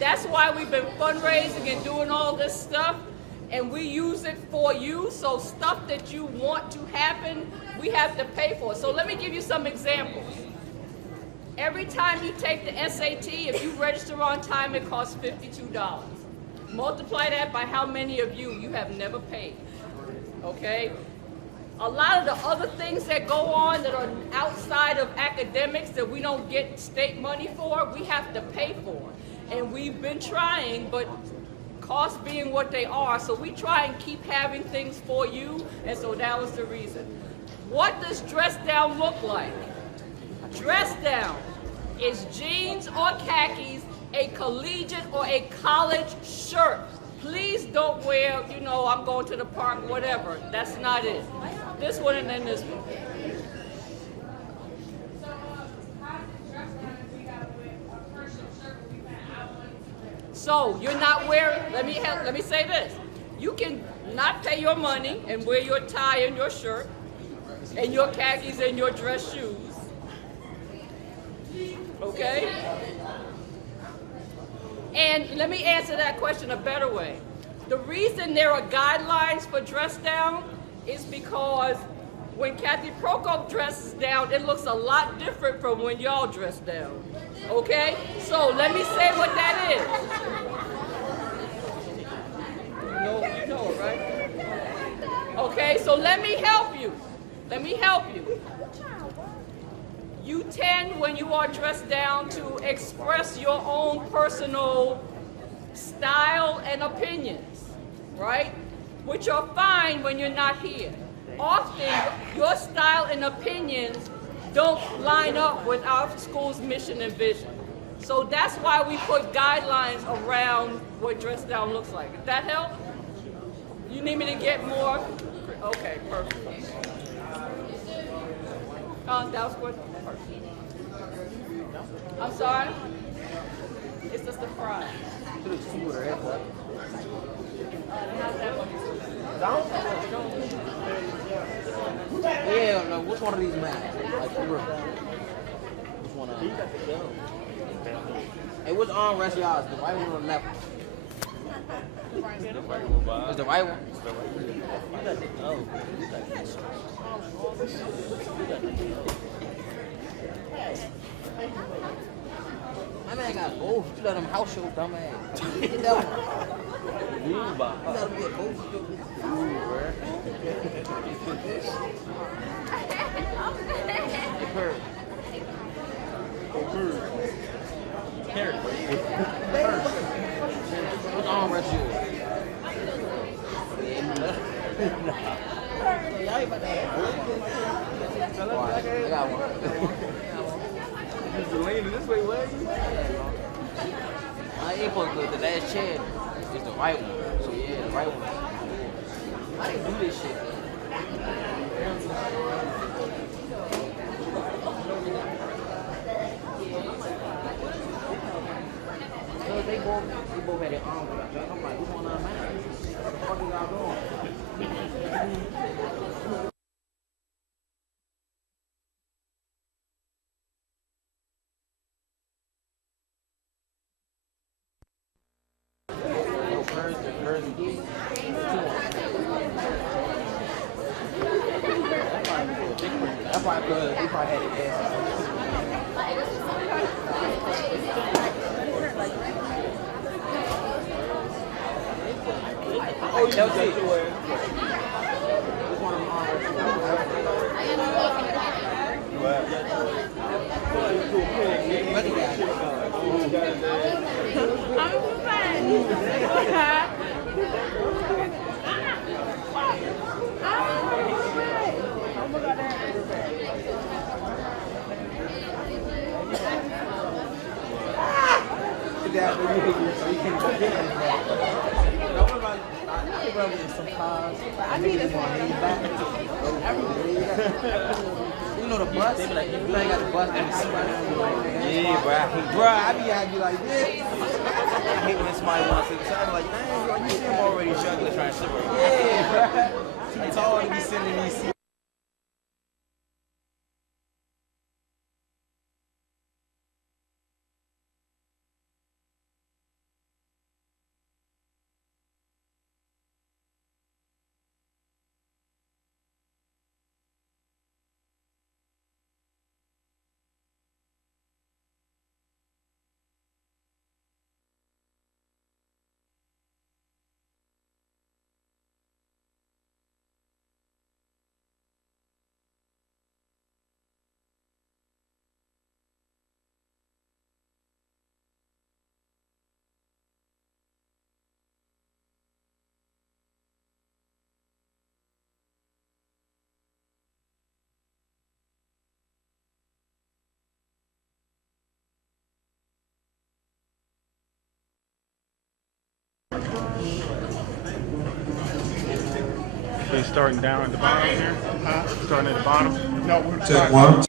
That's why we've been fundraising and doing all this stuff, and we use it for you. So stuff that you want to happen, we have to pay for. So let me give you some examples. Every time you take the SAT, if you register on time, it costs $52. Multiply that by how many of you have never paid, okay? A lot of the other things that go on that are outside of academics that we don't get state money for, we have to pay for. And we've been trying, but costs being what they are, so we try and keep having things for you, and so that was the reason. What does dress down look like? Dress down is jeans or khakis, a collegiate or a college shirt. Please don't wear, you know, I'm going to the park, whatever. That's not it. This one and then this one. So you're not wearing, let me say this. You can not pay your money and wear your tie and your shirt and your khakis and your dress shoes. Okay? And let me answer that question a better way. The reason there are guidelines for dress down is because when Kathy Prokop dresses down, it looks a lot different from when y'all dress down. Okay? So let me say what that is. You know it, right? Okay, so let me help you. Let me help you. You tend, when you are dressed down, to express your own personal style and opinions, right? Which are fine when you're not here. Often, your style and opinions don't line up with our school's mission and vision. So that's why we put guidelines around what dress down looks like. Does that help? You need me to get more? Okay, perfect. That was good. I'm sorry? It's just a fry. Yeah, no, which one of these maps? Like, for real. Which one of them? Hey, which armrest y'all? Is the right one or the left one? Is the right one? My man got both. You let him house show, dumbass. Get that one. You let him get both. What's armrest you? I got one. You're leaning this way, what? I ain't supposed to. The last chair is the right one. So yeah, the right one. I didn't do this shit. So they both had their arms around each other. I'm like, who's on our man? What the fuck is y'all doing? That's why they probably had it ass. Oh, you just take your way. This one of them I need it. You know the bus? They be like, you ain't got the bus. Yeah, bro. I be like this. I hate when somebody wants to sit beside me like, dang, bro, you see him already struggling trying to sit right. Yeah, bro. It's all to be sitting in these seats. They starting down at the bottom here? Starting at the bottom? No, we're Check one.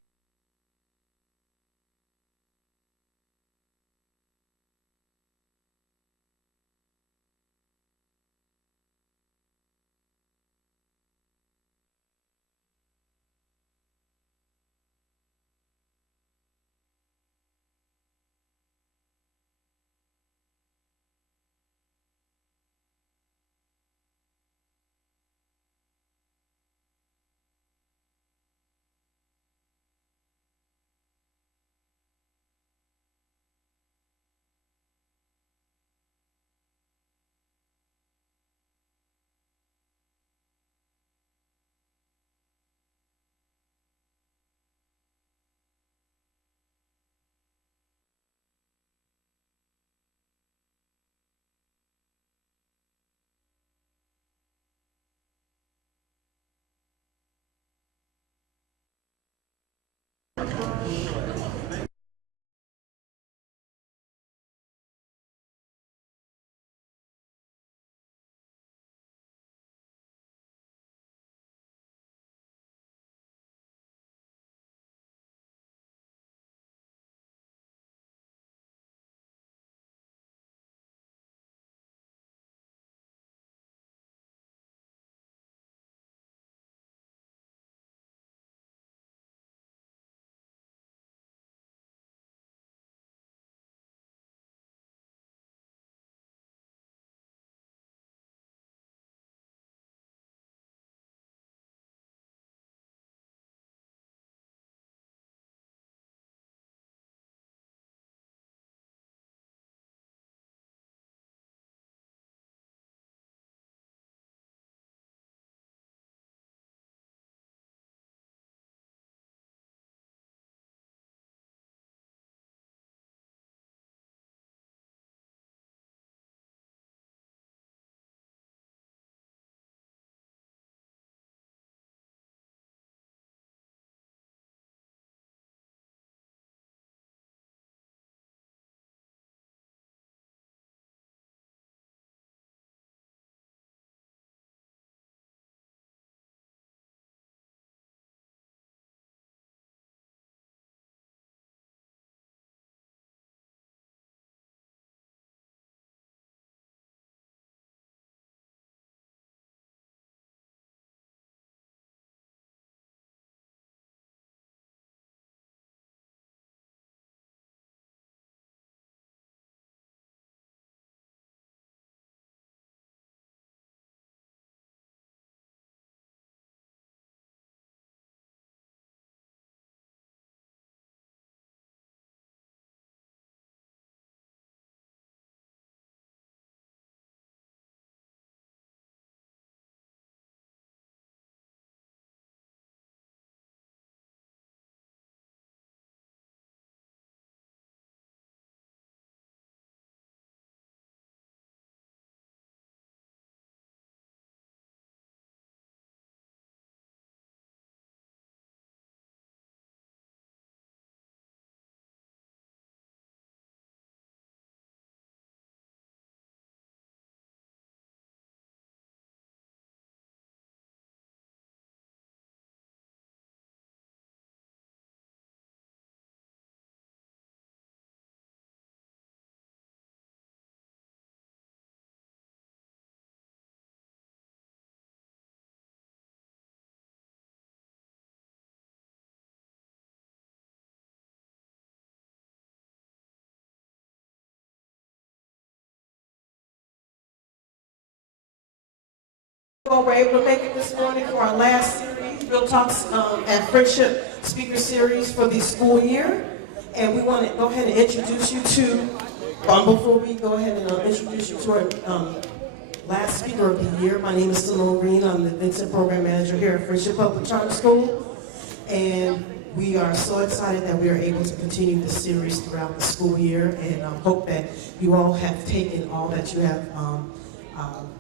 Well, we're able to make it this morning for our last series, Real Talks and Friendship Speaker Series for the school year. And we want to go ahead and introduce you to, before we go ahead and introduce you to our last speaker of the year. My name is Simone Green. I'm the Vincent Program Manager here at Friendship Public Charter School. And we are so excited that we are able to continue this series throughout the school year, and hope that you all have taken all that you have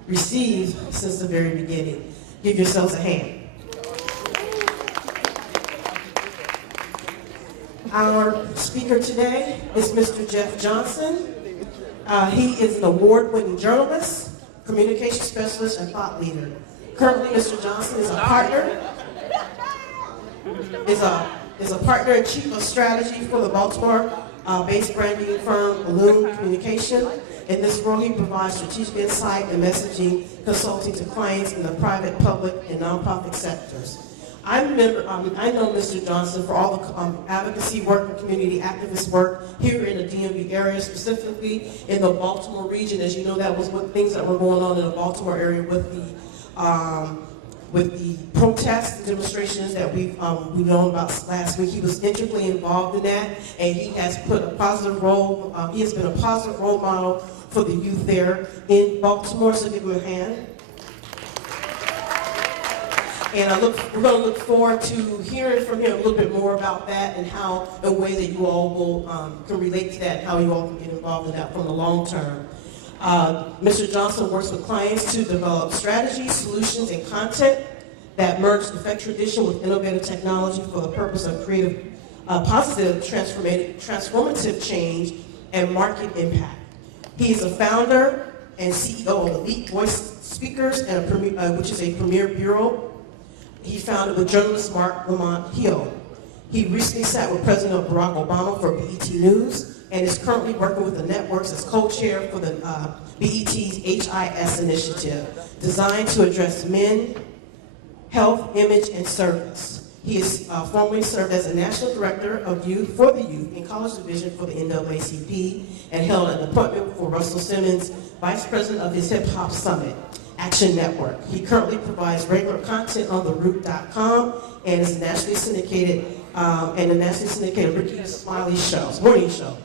received since the very beginning. Give yourselves a hand. Our speaker today is Mr. Jeff Johnson. He is an award-winning journalist, communication specialist, and thought leader. Currently, Mr. Johnson is a partner, is a partner and chief of strategy for the Baltimore-based branding firm Illume Communication. In this role, he provides strategic insight and messaging consulting to clients in the private, public, and nonprofit sectors. I know Mr. Johnson for all the advocacy work and community activist work here in the DMV area, specifically in the Baltimore region. As you know, that was what things that were going on in the Baltimore area with the protests and demonstrations that we've known about last week. He was integrally involved in that, and he has put a positive role. He has been a positive role model for the youth there in Baltimore. So give him a hand. And we're going to look forward to hearing from him a little bit more about that and how a way that you all will can relate to that, and how you all can get involved in that from the long term. Mr. Johnson works with clients to develop strategies, solutions, and content that merge effective tradition with innovative technology for the purpose of creative, positive, transformative change and market impact. He is a founder and CEO of Elite Voice Speakers, and which is a premier bureau. He founded with journalist Mark Lamont Hill. He recently sat with President Barack Obama for BET News and is currently working with the networks as co-chair for the BET's HIS initiative, designed to address men, health, image, and service. He has formerly served as the National Director of Youth for the Youth and College Division for the NAACP and held an appointment for Russell Simmons, Vice President of his Hip Hop Summit Action Network. He currently provides regular content on theroot.com and is nationally syndicated Ricky Smiley's morning show.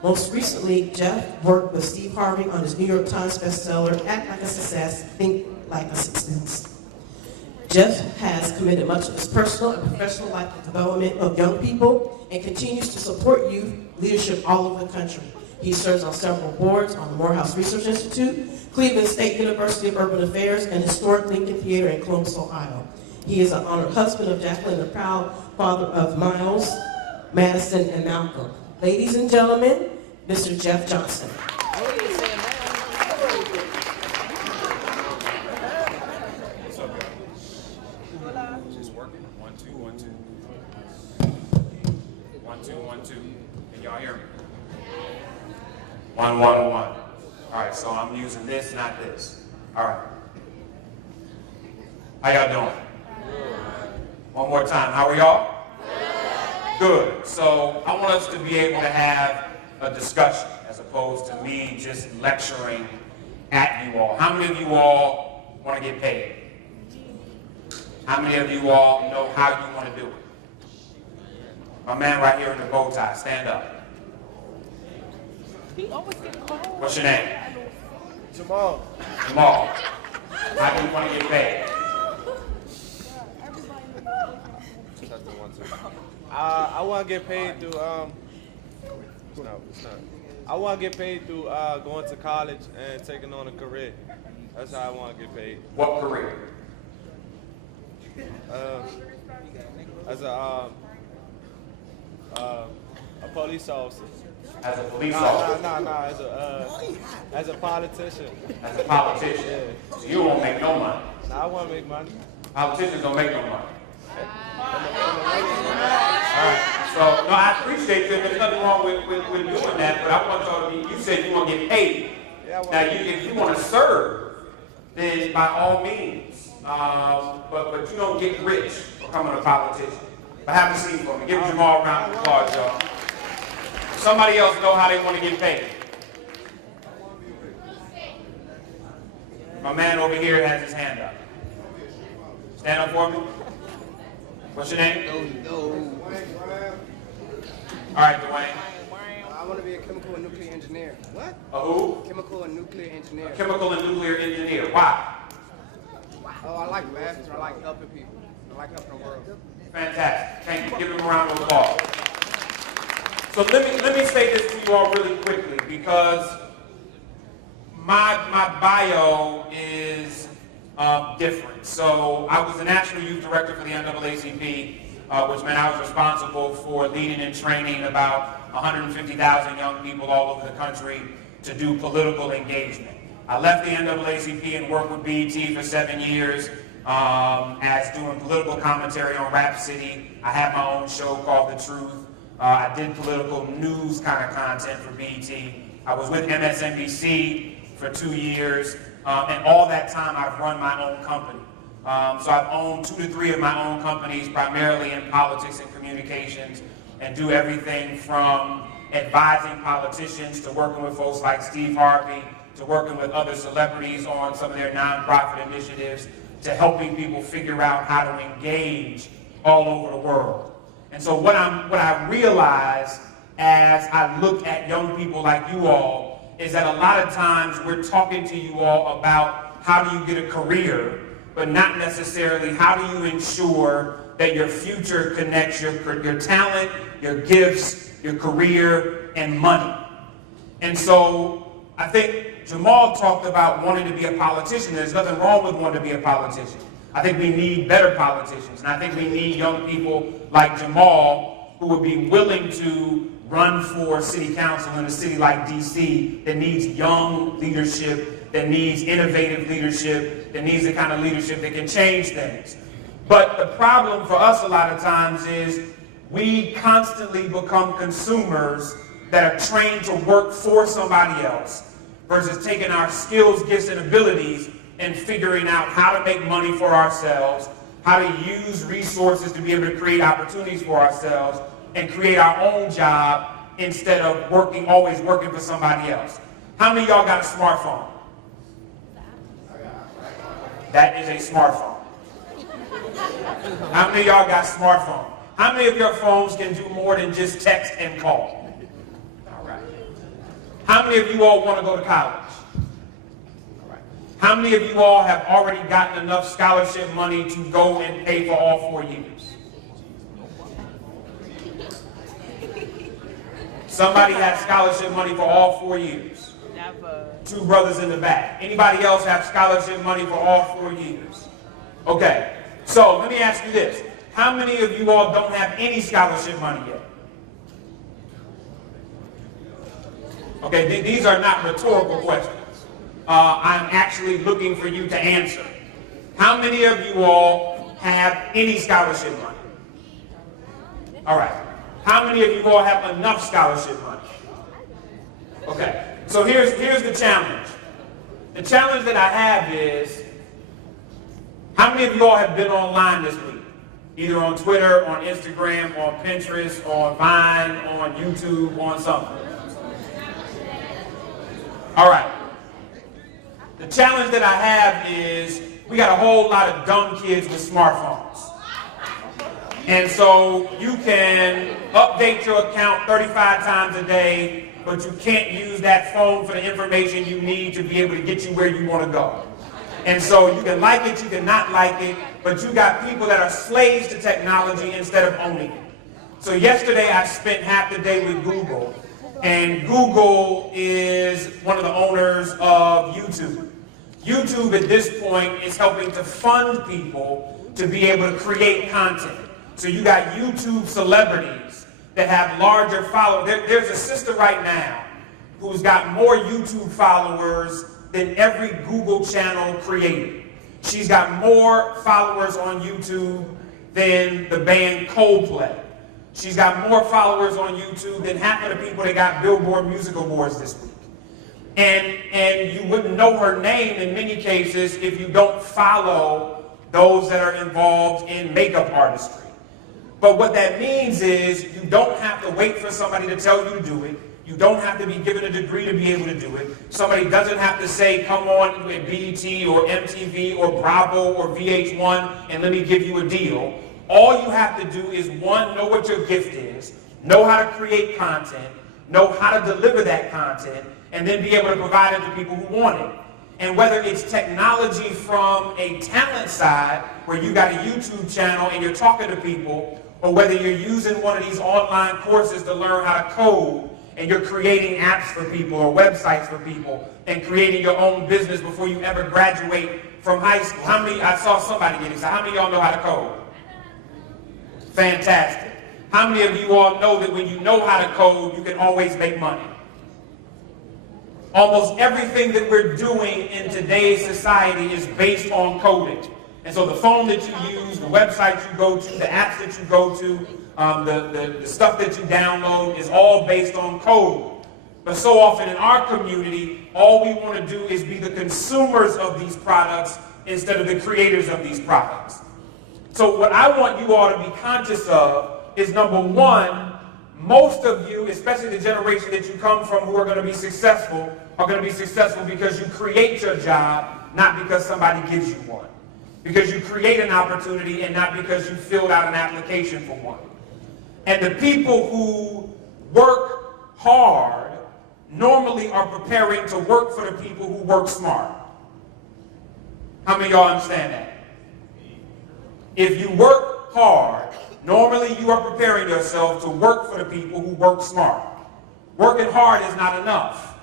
Most recently, Jeff worked with Steve Harvey on his New York Times bestseller, Act Like a Success, Think Like a Success. Jeff has committed much of his personal and professional life to the development of young people and continues to support youth leadership all over the country. He serves on several boards on the Morehouse Research Institute, Cleveland State University of Urban Affairs, and Historic Lincoln Theater in Columbus, Ohio. He is an honored husband of Jacqueline, the proud father of Miles, Madison, and Malcolm. Ladies and gentlemen, Mr. Jeff Johnson. What's up, y'all? Just working. 1, 2, 1, 2. 1, 2, 1, 2. Can y'all hear me? 1, 1, 1. All right, so I'm using this, not this. All right. How y'all doing? One more time. How are y'all? Good. So I want us to be able to have a discussion as opposed to me just lecturing at you all. How many of you all want to get paid? How many of you all know how you want to do it? My man right here in the bow tie, stand up. What's your name? Jamal. Jamal. How do you want to get paid? I want to get paid through I want to get paid through going to college and taking on a career. That's how I want to get paid. What career? As a police officer. As a police officer? No, as a politician. As a politician? Yeah. So you won't make no money? No, I want to make money. Politicians don't make no money. Alright, so no, I appreciate you. There's nothing wrong with doing that, but I want y'all to be, you said you want to get paid. Yeah, now, if you want to serve, then by all means. But you don't get rich becoming a politician. But have a seat for me. Give Jamal a round of applause, y'all. Somebody else know how they want to get paid. My man over here has his hand up. Stand up for me. What's your name? All right, Dwayne. I want to be a chemical and nuclear engineer. What? A who? Chemical and nuclear engineer. A chemical and nuclear engineer. Why? Oh, I like math. I like helping people. I like helping the world. Fantastic. Thank you. Give him a round of applause. So let me say this to you all really quickly, because my bio is different. So I was the National Youth Director for the NAACP, which meant I was responsible for leading and training about 150,000 young people all over the country to do political engagement. I left the NAACP and worked with BET for 7 years, as doing political commentary on Rap City. I have my own show called The Truth. I did political news kind of content for BET. I was with MSNBC for 2 years, and all that time I've run my own company. So I've owned 2 to 3 of my own companies, primarily in politics and communications, and do everything from advising politicians to working with folks like Steve Harvey, to working with other celebrities on some of their nonprofit initiatives, to helping people figure out how to engage all over the world. And so what I realize as I look at young people like you all is that a lot of times we're talking to you all about how do you get a career, but not necessarily how do you ensure that your future connects your talent, your gifts, your career, and money. And so I think Jamal talked about wanting to be a politician. There's nothing wrong with wanting to be a politician. I think we need better politicians. And I think we need young people like Jamal who would be willing to run for city council in a city like DC that needs young leadership, that needs innovative leadership, that needs the kind of leadership that can change things. But the problem for us a lot of times is we constantly become consumers that are trained to work for somebody else versus taking our skills, gifts, and abilities and figuring out how to make money for ourselves, how to use resources to be able to create opportunities for ourselves and create our own job instead of always working for somebody else. How many of y'all got a smartphone? That is a smartphone. How many of y'all got smartphone? How many of your phones can do more than just text and call? All right. How many of you all want to go to college? All right. How many of you all have already gotten enough scholarship money to go and pay for all 4 years? Somebody has scholarship money for all 4 years. Never. 2 brothers in the back. Anybody else have scholarship money for all 4 years? Okay. So let me ask you this. How many of you all don't have any scholarship money yet? Okay, these are not rhetorical questions. I'm actually looking for you to answer. How many of you all have any scholarship money? All right. How many of you all have enough scholarship money? Okay, so here's the challenge. The challenge that I have is, how many of you all have been online this week? Either on Twitter, on Instagram, on Pinterest, on Vine, on YouTube, on something. All right. The challenge that I have is we got a whole lot of dumb kids with smartphones. And so you can update your account 35 times a day, but you can't use that phone for the information you need to be able to get you where you want to go. And so you can like it, you can not like it, but you got people that are slaves to technology instead of owning it. So yesterday I spent half the day with Google, and Google is one of the owners of YouTube. YouTube at this point is helping to fund people to be able to create content. So you got YouTube celebrities that have larger followers. There's a sister right now who's got more YouTube followers than every Google channel created. She's got more followers on YouTube than the band Coldplay. She's got more followers on YouTube than half of the people that got Billboard Music Awards this week. And you wouldn't know her name in many cases if you don't follow those that are involved in makeup artistry. But what that means is you don't have to wait for somebody to tell you to do it. You don't have to be given a degree to be able to do it. Somebody doesn't have to say, come on with BET or MTV or Bravo or VH1 and let me give you a deal. All you have to do is, one, know what your gift is, know how to create content, know how to deliver that content, and then be able to provide it to people who want it. And whether it's technology from a talent side, where you got a YouTube channel and you're talking to people, or whether you're using one of these online courses to learn how to code, and you're creating apps for people or websites for people and creating your own business before you ever graduate from high school. I saw somebody get excited. How many of y'all know how to code? Fantastic. How many of you all know that when you know how to code, you can always make money? Almost everything that we're doing in today's society is based on coding. And so the phone that you use, the website you go to, the apps that you go to, the stuff that you download is all based on code. But so often in our community, all we want to do is be the consumers of these products instead of the creators of these products. So what I want you all to be conscious of is, number one, most of you, especially the generation that you come from who are going to be successful because you create your job, not because somebody gives you one. Because you create an opportunity and not because you filled out an application for one. And the people who work hard normally are preparing to work for the people who work smart. How many of y'all understand that? If you work hard, normally you are preparing yourself to work for the people who work smart. Working hard is not enough.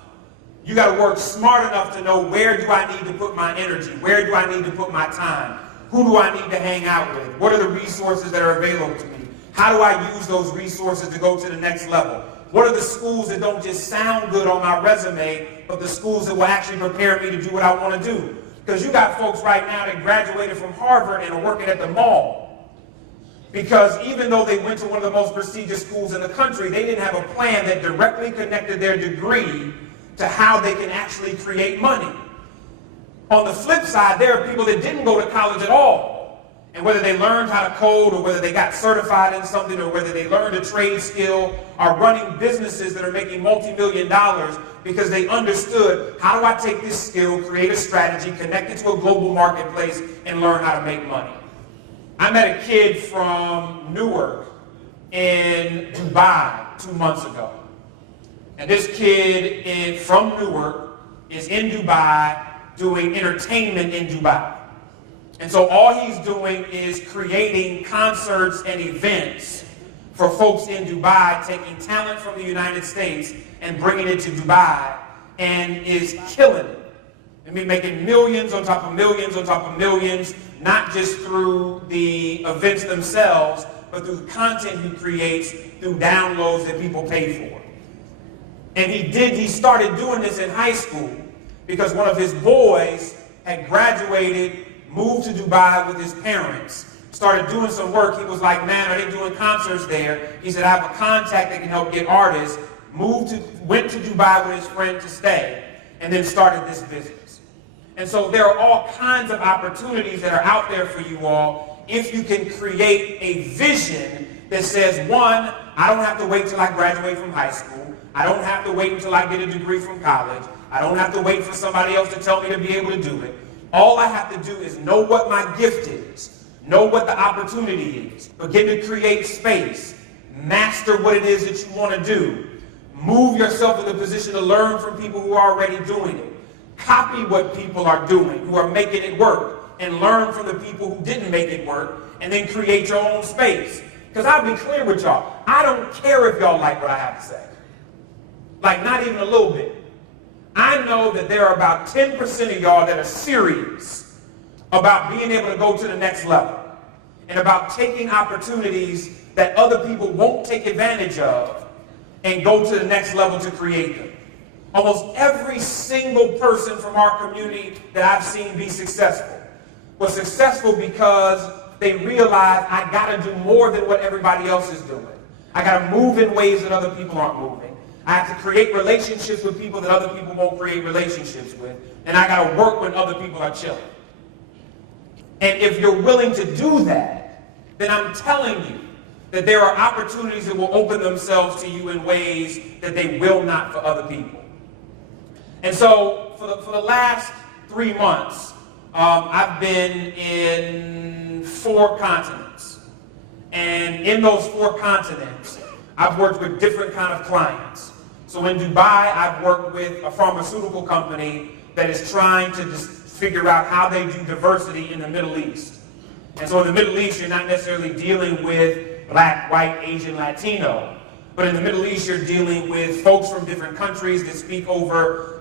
You got to work smart enough to know, where do I need to put my energy? Where do I need to put my time? Who do I need to hang out with? What are the resources that are available to me? How do I use those resources to go to the next level? What are the schools that don't just sound good on my resume, but the schools that will actually prepare me to do what I want to do? Because you got folks right now that graduated from Harvard and are working at the mall. Because even though they went to one of the most prestigious schools in the country, they didn't have a plan that directly connected their degree to how they can actually create money. On the flip side, there are people that didn't go to college at all. And whether they learned how to code, or whether they got certified in something, or whether they learned a trade skill, are running businesses that are making multi-million dollars because they understood, how do I take this skill, create a strategy, connect it to a global marketplace, and learn how to make money. I met a kid from Newark in Dubai 2 months ago. And this kid from Newark is in Dubai doing entertainment in Dubai. And so all he's doing is creating concerts and events for folks in Dubai, taking talent from the United States and bringing it to Dubai, and is killing it. I mean, making millions on top of millions on top of millions, not just through the events themselves, but through the content he creates, through downloads that people pay for. And he started doing this in high school because one of his boys had graduated, moved to Dubai with his parents, started doing some work. He was like, man, are they doing concerts there? He said, I have a contact that can help get artists. Went to Dubai with his friend to stay, and then started this business. And so there are all kinds of opportunities that are out there for you all if you can create a vision that says, one, I don't have to wait till I graduate from high school. I don't have to wait until I get a degree from college. I don't have to wait for somebody else to tell me to be able to do it. All I have to do is know what my gift is, know what the opportunity is, begin to create space, master what it is that you want to do, move yourself in a position to learn from people who are already doing it, copy what people are doing, who are making it work, and learn from the people who didn't make it work, and then create your own space. Because I'll be clear with y'all, I don't care if y'all like what I have to say. Like, not even a little bit. I know that there are about 10% of y'all that are serious about being able to go to the next level and about taking opportunities that other people won't take advantage of and go to the next level to create them. Almost every single person from our community that I've seen be successful was successful because they realized, I got to do more than what everybody else is doing. I got to move in ways that other people aren't moving. I have to create relationships with people that other people won't create relationships with. And I got to work when other people are chilling. And if you're willing to do that, then I'm telling you that there are opportunities that will open themselves to you in ways that they will not for other people. And so for the last 3 months, I've been in 4 continents. And in those 4 continents, I've worked with different kind of clients. So in Dubai, I've worked with a pharmaceutical company that is trying to just figure out how they do diversity in the Middle East. And so in the Middle East, you're not necessarily dealing with black, white, Asian, Latino. But in the Middle East, you're dealing with folks from different countries that speak over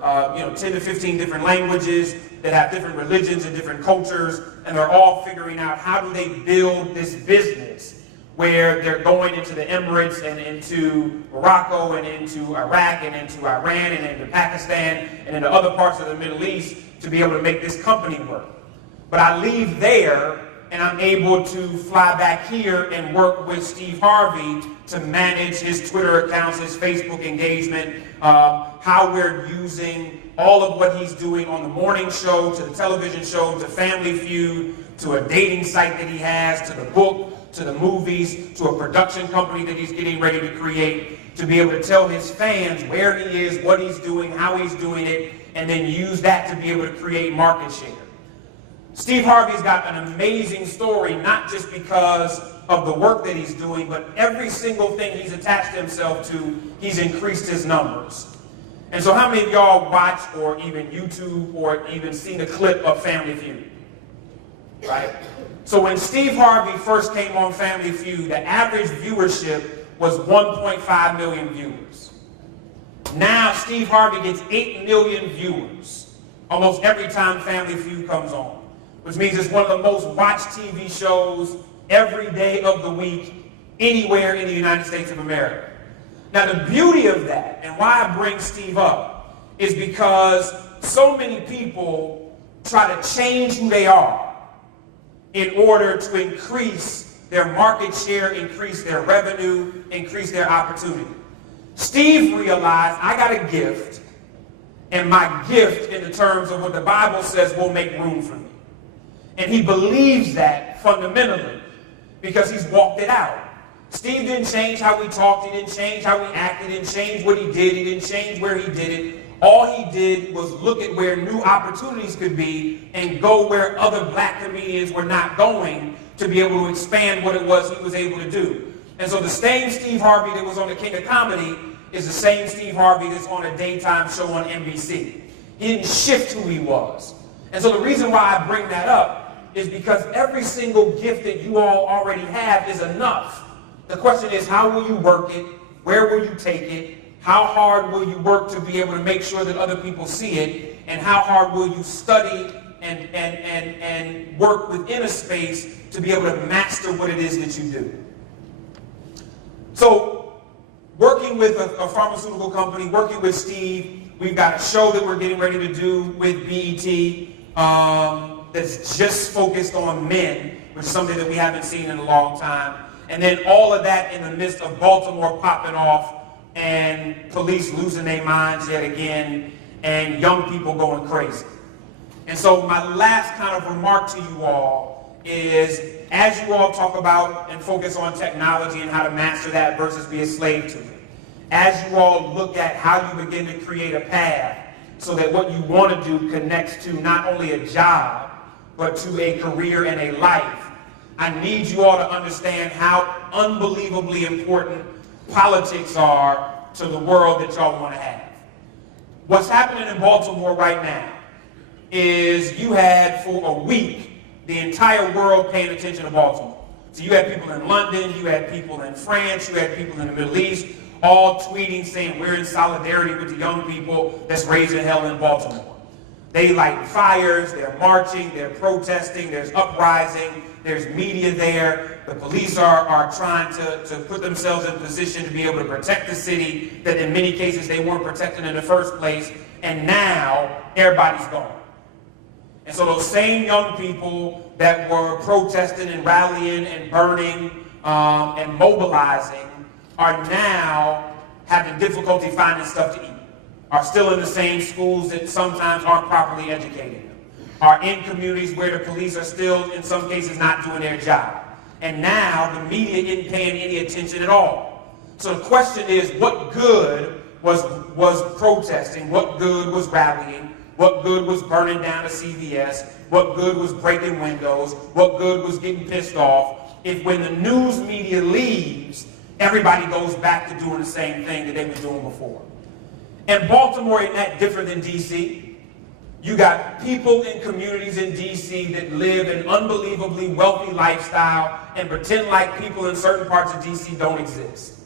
10 to 15 different languages, that have different religions and different cultures, and they're all figuring out, how do they build this business where they're going into the Emirates and into Morocco and into Iraq and into Iran and into Pakistan and into other parts of the Middle East to be able to make this company work. But I leave there and I'm able to fly back here and work with Steve Harvey to manage his Twitter accounts, his Facebook engagement, how we're using all of what he's doing on the morning show, to the television show, to Family Feud, to a dating site that he has, to the book, to the movies, to a production company that he's getting ready to create, to be able to tell his fans where he is, what he's doing, how he's doing it, and then use that to be able to create market share. Steve Harvey's got an amazing story, not just because of the work that he's doing, but every single thing he's attached himself to, he's increased his numbers. And so how many of y'all watch or even YouTube or even seen a clip of Family Feud? Right? So when Steve Harvey first came on Family Feud, the average viewership was 1.5 million viewers. Now Steve Harvey gets 8 million viewers almost every time Family Feud comes on, which means it's one of the most watched TV shows every day of the week anywhere in the United States of America. Now the beauty of that, and why I bring Steve up, is because so many people try to change who they are in order to increase their market share, increase their revenue, increase their opportunity. Steve realized, I got a gift, and my gift, in the terms of what the Bible says, will make room for me. And he believes that fundamentally because he's walked it out. Steve didn't change how he talked, he didn't change how he acted, he didn't change what he did, he didn't change where he did it. All he did was look at where new opportunities could be and go where other black comedians were not going to be able to expand what it was he was able to do. And so the same Steve Harvey that was on the King of Comedy is the same Steve Harvey that's on a daytime show on NBC. He didn't shift who he was. And so the reason why I bring that up is because every single gift that you all already have is enough. The question is, how will you work it? Where will you take it? How hard will you work to be able to make sure that other people see it? And how hard will you study and work within a space to be able to master what it is that you do? So, working with a pharmaceutical company, working with Steve, we've got a show that we're getting ready to do with BET that's just focused on men, which is something that we haven't seen in a long time. And then all of that in the midst of Baltimore popping off and police losing their minds yet again and young people going crazy. And so my last kind of remark to you all is, as you all talk about and focus on technology and how to master that versus be a slave to it, as you all look at how you begin to create a path so that what you want to do connects to not only a job, but to a career and a life, I need you all to understand how unbelievably important politics are to the world that y'all want to have. What's happening in Baltimore right now is you had for a week the entire world paying attention to Baltimore. So you had people in London, you had people in France, you had people in the Middle East, all tweeting saying we're in solidarity with the young people that's raising hell in Baltimore. They light fires, they're marching, they're protesting, there's uprising, there's media there. The police are trying to put themselves in position to be able to protect the city that in many cases they weren't protecting in the first place. And now everybody's gone. And so those same young people that were protesting and rallying and burning and mobilizing are now having difficulty finding stuff to eat, are still in the same schools that sometimes aren't properly educating them, are in communities where the police are still, in some cases, not doing their job. And now the media isn't paying any attention at all. So the question is, what good was protesting? What good was rallying? What good was burning down a CVS? What good was breaking windows? What good was getting pissed off if when the news media leaves, everybody goes back to doing the same thing that they were doing before? And Baltimore isn't that different than D.C. You got people in communities in D.C. that live an unbelievably wealthy lifestyle and pretend like people in certain parts of D.C. don't exist.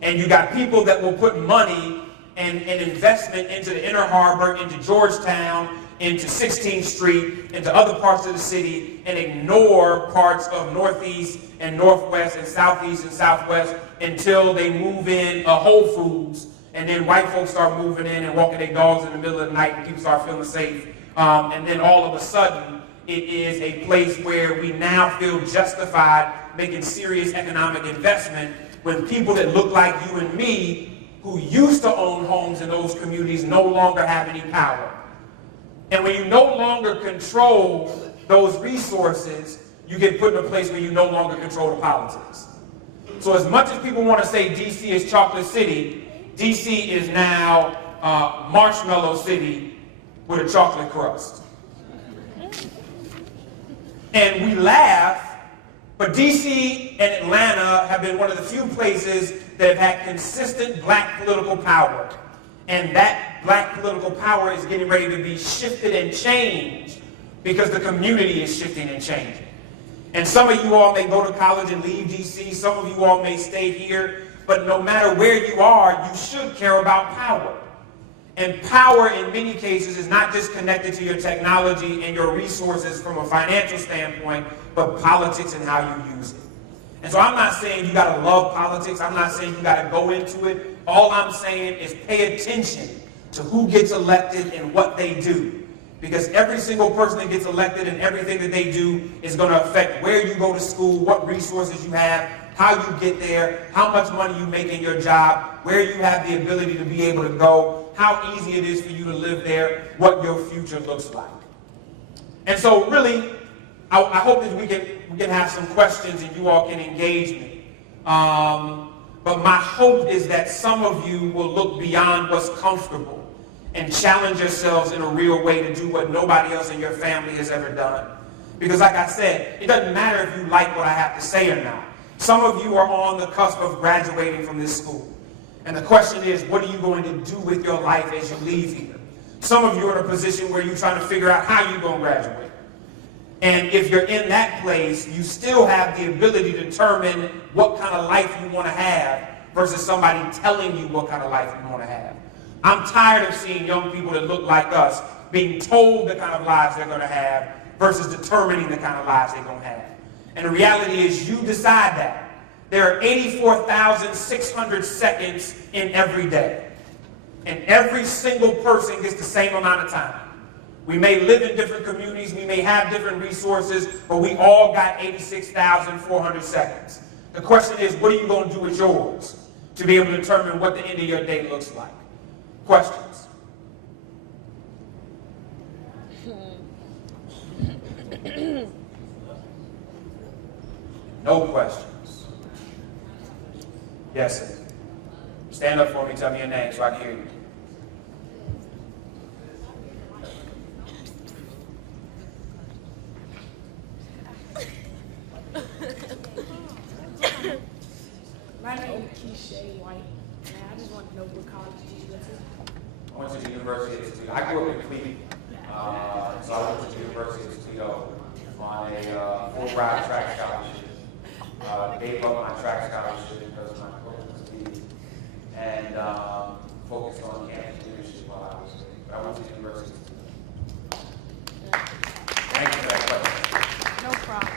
And you got people that will put money and investment into the Inner Harbor, into Georgetown, into 16th Street, into other parts of the city, and ignore parts of Northeast and Northwest and Southeast and Southwest until they move in a Whole Foods. And then white folks start moving in and walking their dogs in the middle of the night and people start feeling safe. And then all of a sudden, It is a place where we now feel justified making serious economic investment when people that look like you and me, who used to own homes in those communities, no longer have any power. And when you no longer control those resources, you get put in a place where you no longer control the politics. So as much as people want to say DC is Chocolate City, DC is now Marshmallow City with a chocolate crust. And we laugh, but DC and Atlanta have been one of the few places that have had consistent black political power. And that black political power is getting ready to be shifted and changed because the community is shifting and changing. And some of you all may go to college and leave DC, some of you all may stay here, but no matter where you are, you should care about power. And power in many cases is not just connected to your technology and your resources from a financial standpoint, but politics and how you use it. And so I'm not saying you gotta love politics, I'm not saying you gotta go into it. All I'm saying is pay attention to who gets elected and what they do. Because every single person that gets elected and everything that they do is gonna affect where you go to school, what resources you have, how you get there, how much money you make in your job, where you have the ability to be able to go, how easy it is for you to live there, what your future looks like. And so really, I hope that we can have some questions and you all can engage me. But my hope is that some of you will look beyond what's comfortable and challenge yourselves in a real way to do what nobody else in your family has ever done. Because like I said, it doesn't matter if you like what I have to say or not. Some of you are on the cusp of graduating from this school. And the question is, what are you going to do with your life as you leave here? Some of you are in a position where you're trying to figure out how you're going to graduate. And if you're in that place, you still have the ability to determine what kind of life you want to have versus somebody telling you what kind of life you want to have. I'm tired of seeing young people that look like us being told the kind of lives they're going to have versus determining the kind of lives they're going to have. And the reality is you decide that. There are 84,600 seconds in every day. And every single person gets the same amount of time. We may live in different communities, we may have different resources, but we all got 86,400 seconds. The question is, what are you going to do with yours to be able to determine what the end of your day looks like? Questions? No questions. Yes, sir. Stand up for me, tell me your name so I can hear you. My name is Keisha White, and I just want to know what college did you go to? I went to the University of Toledo. I grew up in Cleveland, so I went to the University of Toledo on a full-ride track scholarship. Gave up my track scholarship because my coach was leaving, and focused on campus leadership while I was there. But I went to the University of Toledo. Thank you for that question. No problem.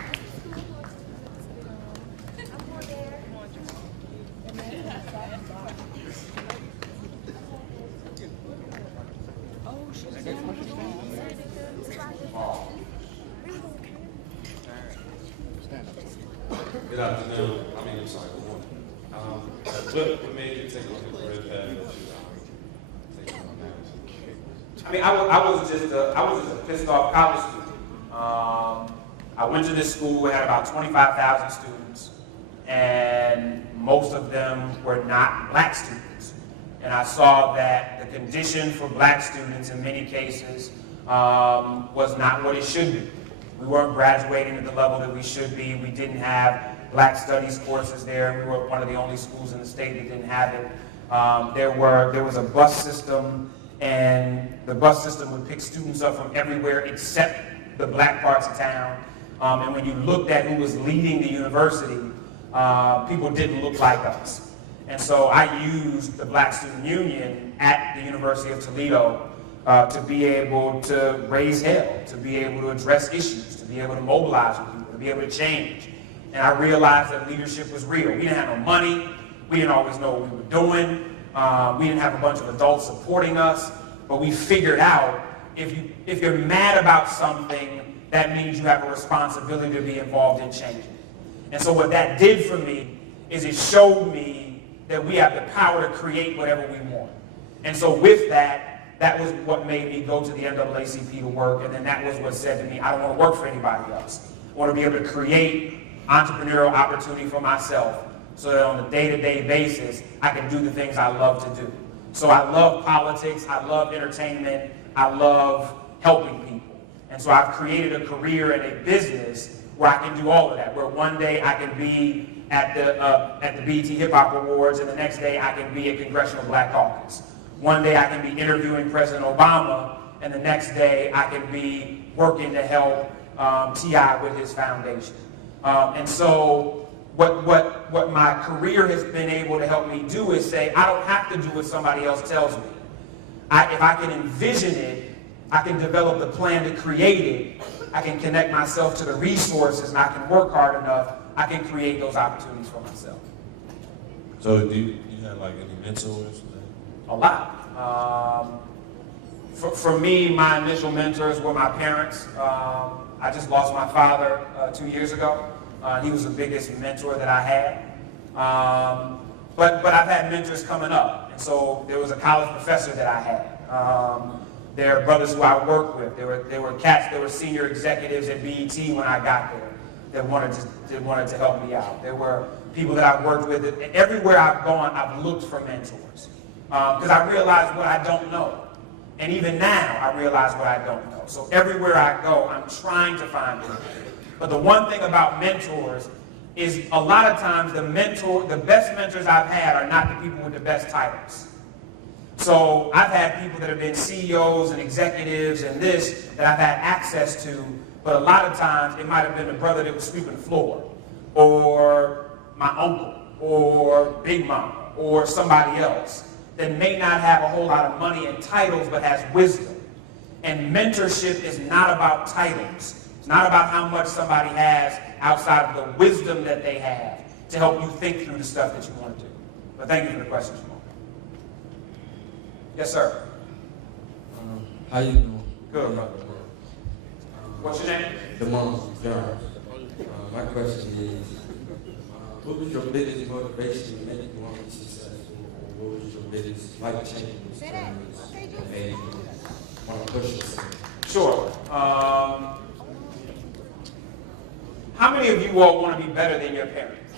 Good afternoon. I'm sorry, good morning. What made you take on the career path that you taking on now? I mean, I was just a pissed off college student. I went to this school, it had about 25,000 students, and most of them were not black students. And I saw that the condition for black students in many cases was not what it should be. We weren't graduating at the level that we should be. We didn't have black studies courses there. We were one of the only schools in the state that didn't have it. There was a bus system, and the bus system would pick students up from everywhere except the black parts of town. And when you looked at who was leading the university, people didn't look like us. And so I used the Black Student Union at the University of Toledo to be able to raise hell, to be able to address issues, to be able to mobilize with people, to be able to change. And I realized that leadership was real. We didn't have no money. We didn't always know what we were doing. We didn't have a bunch of adults supporting us. But we figured out if you're mad about something, that means you have a responsibility to be involved in changing it. And so what that did for me is it showed me that we have the power to create whatever we want. And so with that, that was what made me go to the NAACP to work, and then that was what said to me, I don't want to work for anybody else. I want to be able to create entrepreneurial opportunity for myself so that on a day-to-day basis, I can do the things I love to do. So I love politics, I love entertainment, I love helping people. And so I've created a career and a business where I can do all of that, where one day I can be at the BET Hip Hop Awards, and the next day I can be at Congressional Black Caucus. One day I can be interviewing President Obama, and the next day I can be working to help T.I. with his foundation. And so what my career has been able to help me do is say, I don't have to do what somebody else tells me. If I can envision it, I can develop the plan to create it, I can connect myself to the resources, and I can work hard enough, I can create those opportunities for myself. So do you have like any mentors? A lot. For me, my initial mentors were my parents. I just lost my father 2 years ago. He was the biggest mentor that I had. But I've had mentors coming up. And so there was a college professor that I had. There are brothers who I worked with. There were cats, there were senior executives at BET when I got there that wanted to help me out. There were people that I worked with. Everywhere I've gone, I've looked for mentors. Because I realize what I don't know. And even now, I realize what I don't know. So everywhere I go, I'm trying to find people. But the one thing about mentors is a lot of times the best mentors I've had are not the people with the best titles. So I've had people that have been CEOs and executives and this that I've had access to, but a lot of times it might have been the brother that was sweeping the floor, or my uncle, or Big Mama, or somebody else that may not have a whole lot of money and titles but has wisdom. And mentorship is not about titles. It's not about how much somebody has outside of the wisdom that they have to help you think through the stuff that you want to do. But thank you for the question, Jamal. Yes, sir. How you doing? Good, brother. What's your name? Jamal John. My question is, what was your biggest motivation to make you want to be successful? Or what was your biggest life-changing experience that made you want to push yourself? Sure. How many of you all want to be better than your parents?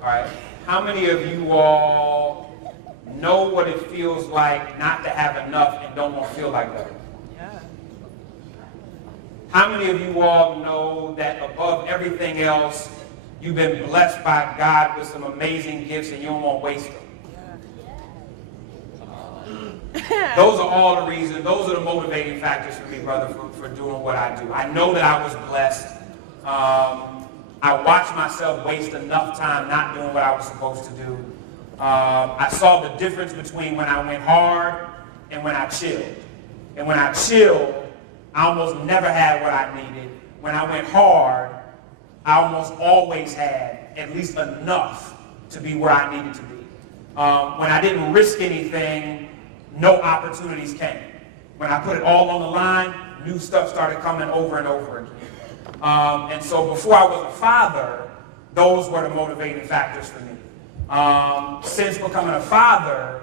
All right. How many of you all know what it feels like not to have enough and don't want to feel like that? Yeah. How many of you all know that above everything else, you've been blessed by God with some amazing gifts and you don't want to waste them? Those are all the reasons, those are the motivating factors for me, brother, for doing what I do. I know that I was blessed. I watched myself waste enough time not doing what I was supposed to do. I saw the difference between when I went hard and when I chilled. And when I chilled, I almost never had what I needed. When I went hard, I almost always had at least enough to be where I needed to be. When I didn't risk anything, no opportunities came. When I put it all on the line, new stuff started coming over and over again. And so before I was a father, those were the motivating factors for me. Since becoming a father,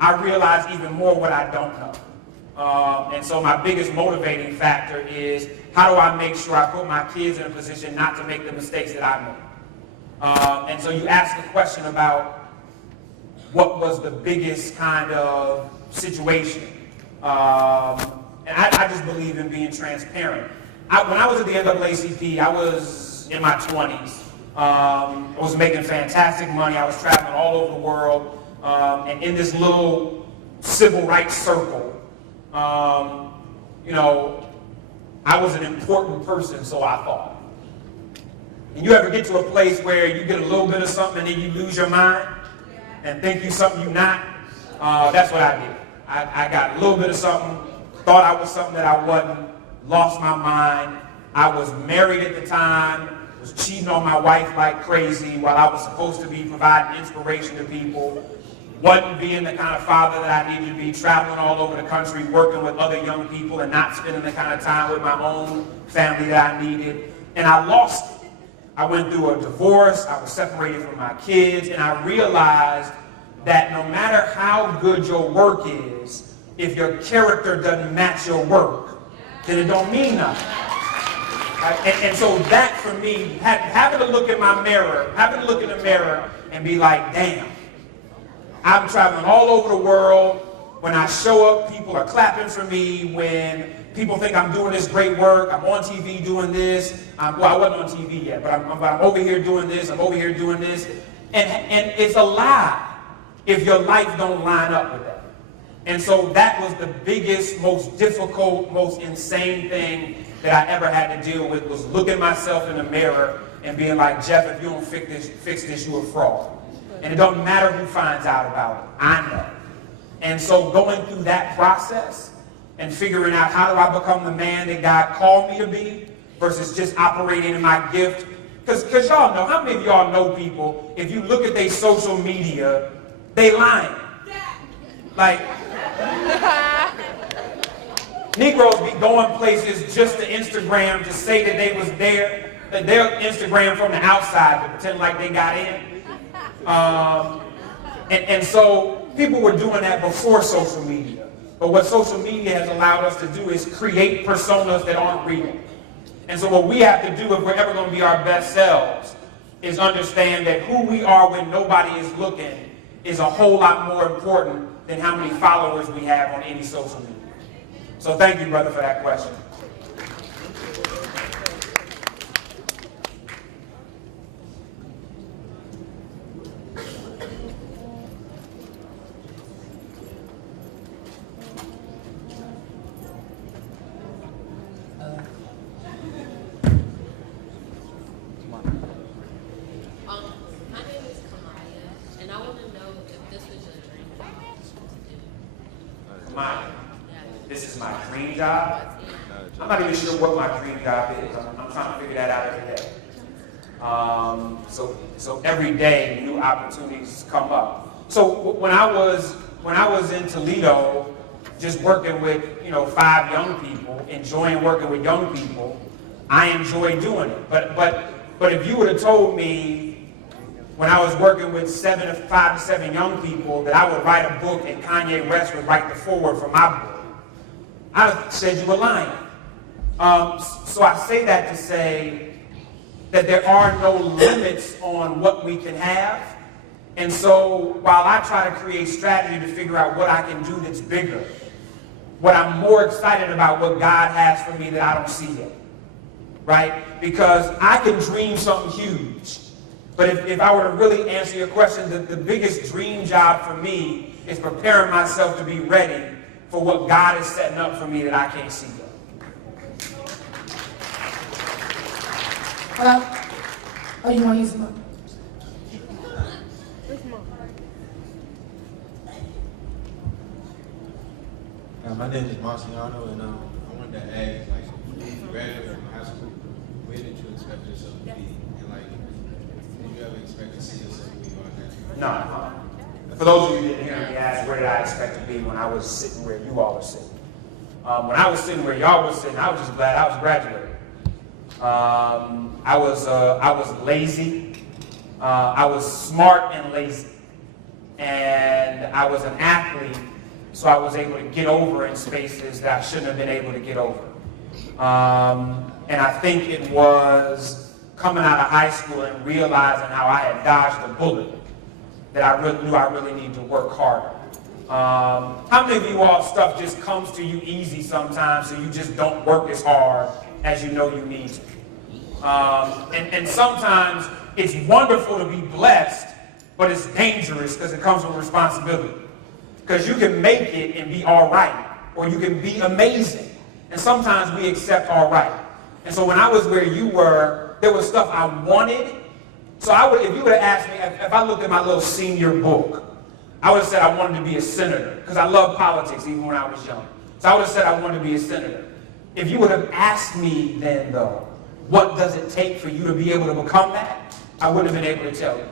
I realized even more what I don't know. And so my biggest motivating factor is, how do I make sure I put my kids in a position not to make the mistakes that I made? And so you asked the question about what was the biggest kind of situation. And I just believe in being transparent. When I was at the NAACP, I was in my 20s. I was making fantastic money. I was traveling all over the world. And in this little civil rights circle, you know, I was an important person, so I thought. And you ever get to a place where you get a little bit of something and then you lose your mind and think you're something you're not? That's what I did. I got a little bit of something, thought I was something that I wasn't, lost my mind. I was married at the time, was cheating on my wife like crazy while I was supposed to be providing inspiration to people. wasn't being the kind of father that I needed to be, traveling all over the country, working with other young people and not spending the kind of time with my own family that I needed. And I lost it. I went through a divorce, I was separated from my kids, and I realized that no matter how good your work is, if your character doesn't match your work, then it don't mean nothing. And so that for me, having to look in my mirror, having to look in the mirror and be like, damn, I'm traveling all over the world. When I show up, people are clapping for me. When people think I'm doing this great work, I'm on TV doing this. Well, I wasn't on TV yet, but I'm over here doing this, I'm over here doing this. And it's a lie if your life don't line up with that. And so that was the biggest, most difficult, most insane thing that I ever had to deal with, was looking myself in the mirror and being like, Jeff, if you don't fix this, you're a fraud. And it doesn't matter who finds out about it. I know. And so going through that process and figuring out how do I become the man that God called me to be versus just operating in my gift. Because y'all know, how many of y'all know people, if you look at their social media, they lying. Like, Negroes be going places just to Instagram to say that they was there, that they're Instagram from the outside to pretend like they got in. And so people were doing that before social media. But what social media has allowed us to do is create personas that aren't real. And so what we have to do if we're ever going to be our best selves is understand that who we are when nobody is looking is a whole lot more important than how many followers we have on any social media. So thank you, brother, for that question. My name is Kamaya, and I want to know if this was your dream job to do. Kamaya, this is my dream job. I'm not even sure what my dream job is. I'm trying to figure that out every day. So every day new opportunities come up. So when I was in Toledo, just working with 5 young people, enjoying working with young people, I enjoy doing it. But if you would have told me when I was working with 5 to 7 young people that I would write a book and Kanye West would write the foreword for my book, I would have said you were lying. So I say that to say that there are no limits on what we can have. And so while I try to create strategy to figure out what I can do that's bigger, what I'm more excited about what God has for me that I don't see yet. Right? Because I can dream something huge. But if I were to really answer your question, the biggest dream job for me is preparing myself to be ready for what God is setting up for me that I can't see yet. Hello? Oh, you want to use the mic? My name is Marciano, and I wanted to ask, like, when you graduated from high school, where did you expect yourself to be? And, like, did you ever expect to see yourself where you are now? No. For those of you who didn't hear me ask, where did I expect to be when I was sitting where you all were sitting? When I was sitting where y'all was sitting, I was just glad I was graduating. I was lazy. I was smart and lazy. And I was an athlete, so I was able to get over in spaces that I shouldn't have been able to get over. And I think it was coming out of high school and realizing how I had dodged a bullet that I really knew I really need to work harder. How many of you all stuff just comes to you easy sometimes, so you just don't work as hard as you know you need to? And sometimes it's wonderful to be blessed, but it's dangerous because it comes with responsibility. Because you can make it and be all right, or you can be amazing. And sometimes we accept all right. And so when I was where you were, there was stuff I wanted. So if you would have asked me, if I looked at my little senior book, I would have said I wanted to be a senator, because I love politics even when I was young. So I would have said I wanted to be a senator. If you would have asked me then, though, what does it take for you to be able to become that, I wouldn't have been able to tell you.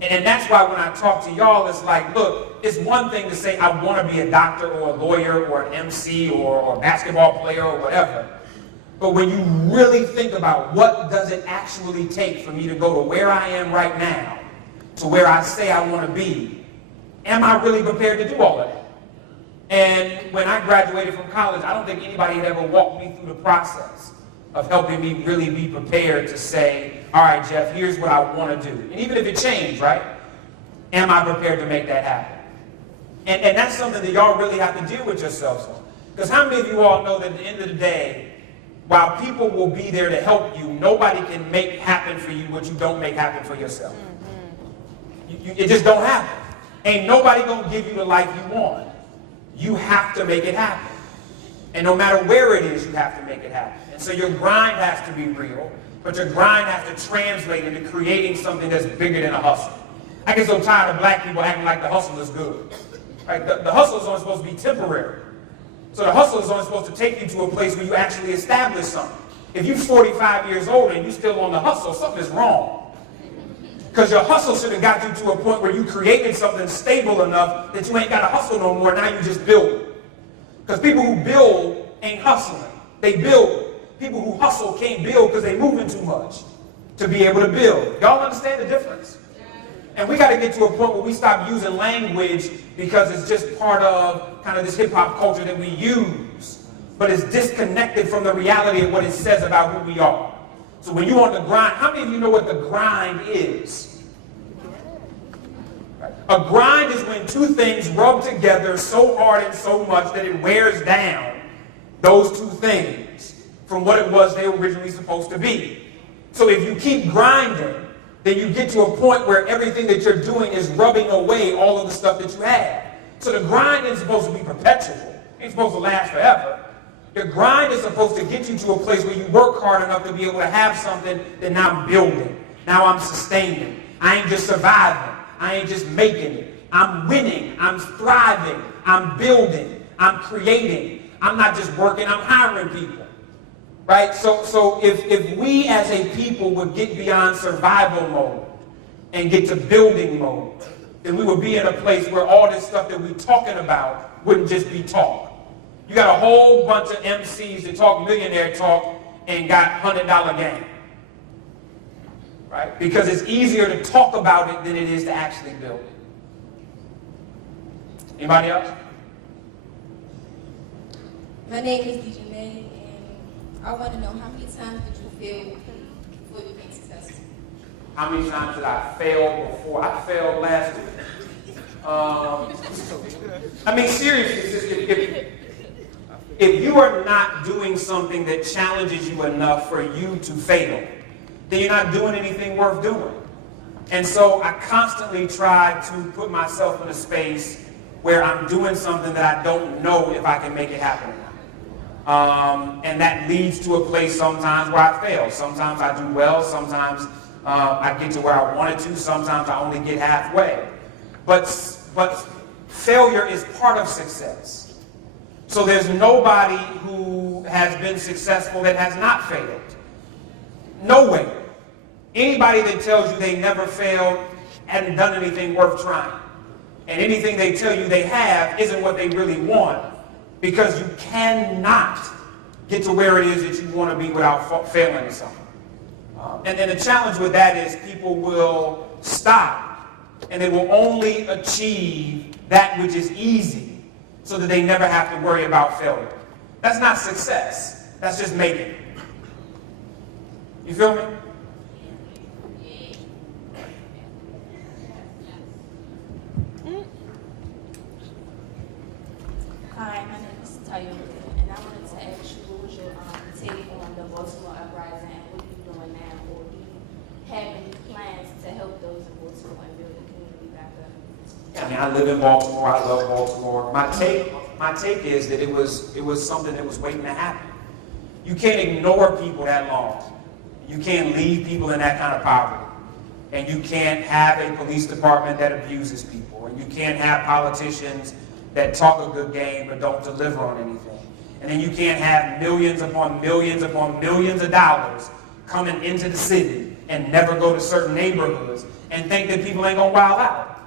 And that's why when I talk to y'all, it's like, look, it's one thing to say I want to be a doctor or a lawyer or an MC or a basketball player or whatever. But when you really think about what does it actually take for me to go to where I am right now, to where I say I want to be, am I really prepared to do all of that? And when I graduated from college, I don't think anybody had ever walked me through the process of helping me really be prepared to say, all right, Jeff, here's what I want to do. And even if it changed, right? Am I prepared to make that happen? And that's something that y'all really have to deal with yourselves on. Because how many of you all know that at the end of the day, while people will be there to help you, nobody can make happen for you what you don't make happen for yourself. It just don't happen. Ain't nobody gonna give you the life you want. You have to make it happen. And no matter where it is, you have to make it happen. And so your grind has to be real, but your grind has to translate into creating something that's bigger than a hustle. I get so tired of black people acting like the hustle is good. Right? The hustle is only supposed to be temporary. So the hustle is only supposed to take you to a place where you actually establish something. If you're 45 years old and you're still on the hustle, something is wrong. Because your hustle should have got you to a point where you created something stable enough that you ain't got to hustle no more. Now you just build. Because people who build ain't hustling. They build. People who hustle can't build because they're moving too much to be able to build. Y'all understand the difference? And we got to get to a point where we stop using language because it's just part of kind of this hip-hop culture that we use, but it's disconnected from the reality of what it says about who we are. So when you're on the grind, how many of you know what the grind is? A grind is when two things rub together so hard and so much that it wears down those two things from what it was they were originally supposed to be. So if you keep grinding, then you get to a point where everything that you're doing is rubbing away all of the stuff that you had. So the grind isn't supposed to be perpetual. It ain't supposed to last forever. Your grind is supposed to get you to a place where you work hard enough to be able to have something that now I'm building. Now I'm sustaining. I ain't just surviving. I ain't just making it. I'm winning. I'm thriving. I'm building. I'm creating. I'm not just working. I'm hiring people. Right? So if we as a people would get beyond survival mode and get to building mode, then we would be in a place where all this stuff that we're talking about wouldn't just be talk. You got a whole bunch of MCs that talk millionaire talk and got $100 game. Right? Because it's easier to talk about it than it is to actually build it. Anybody else? My name is DJ May, and I want to know how many times did you fail before you became successful? How many times did I fail before? I failed last week. I mean, seriously, if you are not doing something that challenges you enough for you to fail, then you're not doing anything worth doing. And so I constantly try to put myself in a space where I'm doing something that I don't know if I can make it happen. And that leads to a place sometimes where I fail. Sometimes I do well. Sometimes I get to where I wanted to. Sometimes I only get halfway. But failure is part of success. So there's nobody who has been successful that has not failed. No way. Anybody that tells you they never failed hadn't done anything worth trying. And anything they tell you they have isn't what they really want, because you cannot get to where it is that you want to be without failing at something. And then the challenge with that is people will stop and they will only achieve that which is easy so that they never have to worry about failure. That's not success. That's just making. You feel me? Hi, my name is Tayo, and I wanted to ask you, what was your take on the Baltimore uprising, and what are you doing now, or do you have any plans to help those in Baltimore and build the community back up? I mean, I live in Baltimore. I love Baltimore. My take is that it was something that was waiting to happen. You can't ignore people that long. You can't leave people in that kind of poverty. And you can't have a police department that abuses people. And you can't have politicians that talk a good game but don't deliver on anything. And then you can't have millions upon millions upon millions of dollars coming into the city and never go to certain neighborhoods and think that people ain't gonna wild out.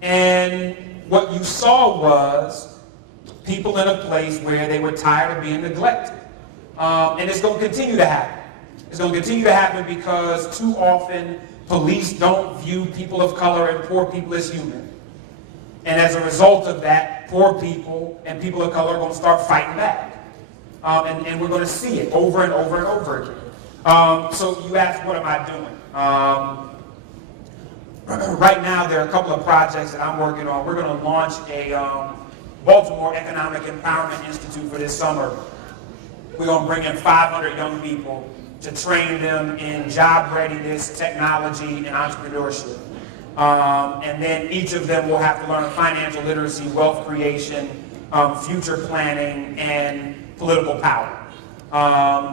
And what you saw was people in a place where they were tired of being neglected. And it's gonna continue to happen. It's gonna continue to happen because too often police don't view people of color and poor people as human. And as a result of that, poor people and people of color are going to start fighting back. And we're going to see it over and over and over again. So you asked, what am I doing? Right now, there are a couple of projects that I'm working on. We're going to launch a Baltimore Economic Empowerment Institute for this summer. We're going to bring in 500 young people to train them in job readiness, technology, and entrepreneurship. And then each of them will have to learn financial literacy, wealth creation, future planning, and political power.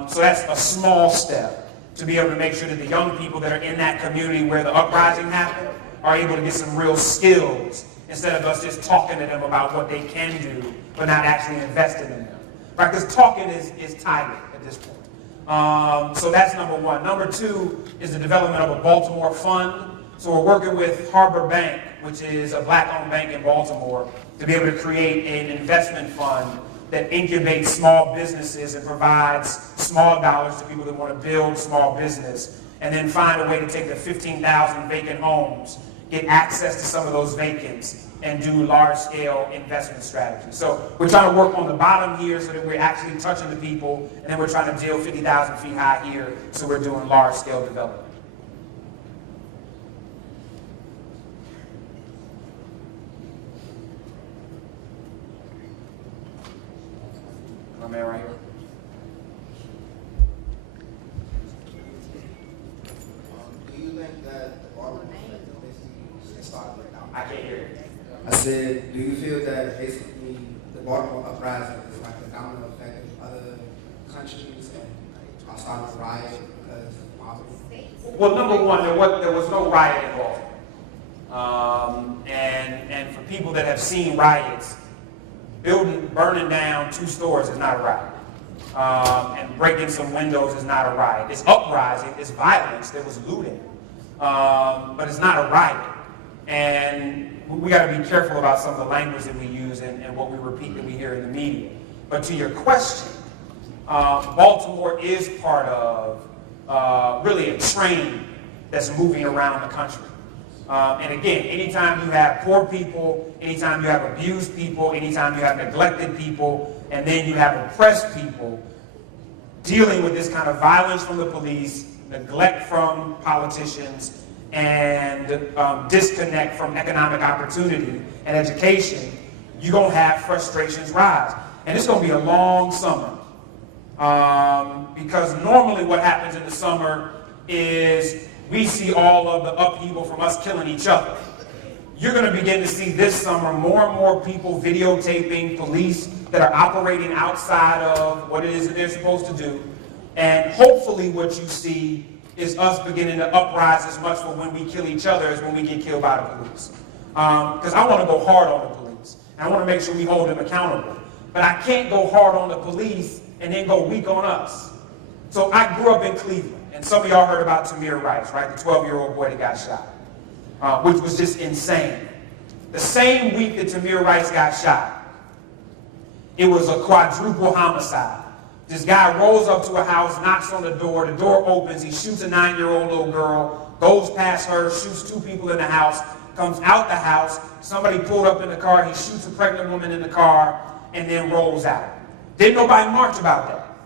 So that's a small step to be able to make sure that the young people that are in that community where the uprising happened are able to get some real skills instead of us just talking to them about what they can do, but not actually investing in them. Right? Because talking is tired at this point. So that's number one. Number two is the development of a Baltimore fund. So we're working with Harbor Bank, which is a black-owned bank in Baltimore, to be able to create an investment fund that incubates small businesses and provides small dollars to people that want to build small business, and then find a way to take the 15,000 vacant homes, get access to some of those vacants, and do large-scale investment strategies. So we're trying to work on the bottom here so that we're actually touching the people, and then we're trying to deal 50,000 feet high here, so we're doing large-scale development. My man right here. Do you think that the Baltimore can start right now? I can't hear you. I said, do you feel that basically the Baltimore uprising is like a domino effect in other countries and are starting to riot because of poverty? Well, number one, there was no riot involved. And for people that have seen riots, burning down 2 stores is not a riot. And breaking some windows is not a riot. It's uprising, it's violence, there was looting. But it's not a riot. And we got to be careful about some of the language that we use and what we repeat that we hear in the media. But to your question, Baltimore is part of really a train that's moving around the country. And again, anytime you have poor people, anytime you have abused people, anytime you have neglected people, and then you have oppressed people dealing with this kind of violence from the police, neglect from politicians, and disconnect from economic opportunity and education, you're going to have frustrations rise. And it's going to be a long summer. Because normally what happens in the summer is we see all of the upheaval from us killing each other. You're going to begin to see this summer more and more people videotaping police that are operating outside of what it is that they're supposed to do. And hopefully what you see is us beginning to uprise as much for when we kill each other as when we get killed by the police. Because I want to go hard on the police. And I want to make sure we hold them accountable. But I can't go hard on the police and then go weak on us. So I grew up in Cleveland. And some of y'all heard about Tamir Rice, right? The 12-year-old boy that got shot, which was just insane. The same week that Tamir Rice got shot, it was a quadruple homicide. This guy rolls up to a house, knocks on the door opens, he shoots a 9-year-old little girl, goes past her, shoots 2 people in the house, comes out the house, somebody pulled up in the car, he shoots a pregnant woman in the car, and then rolls out. Didn't nobody march about that.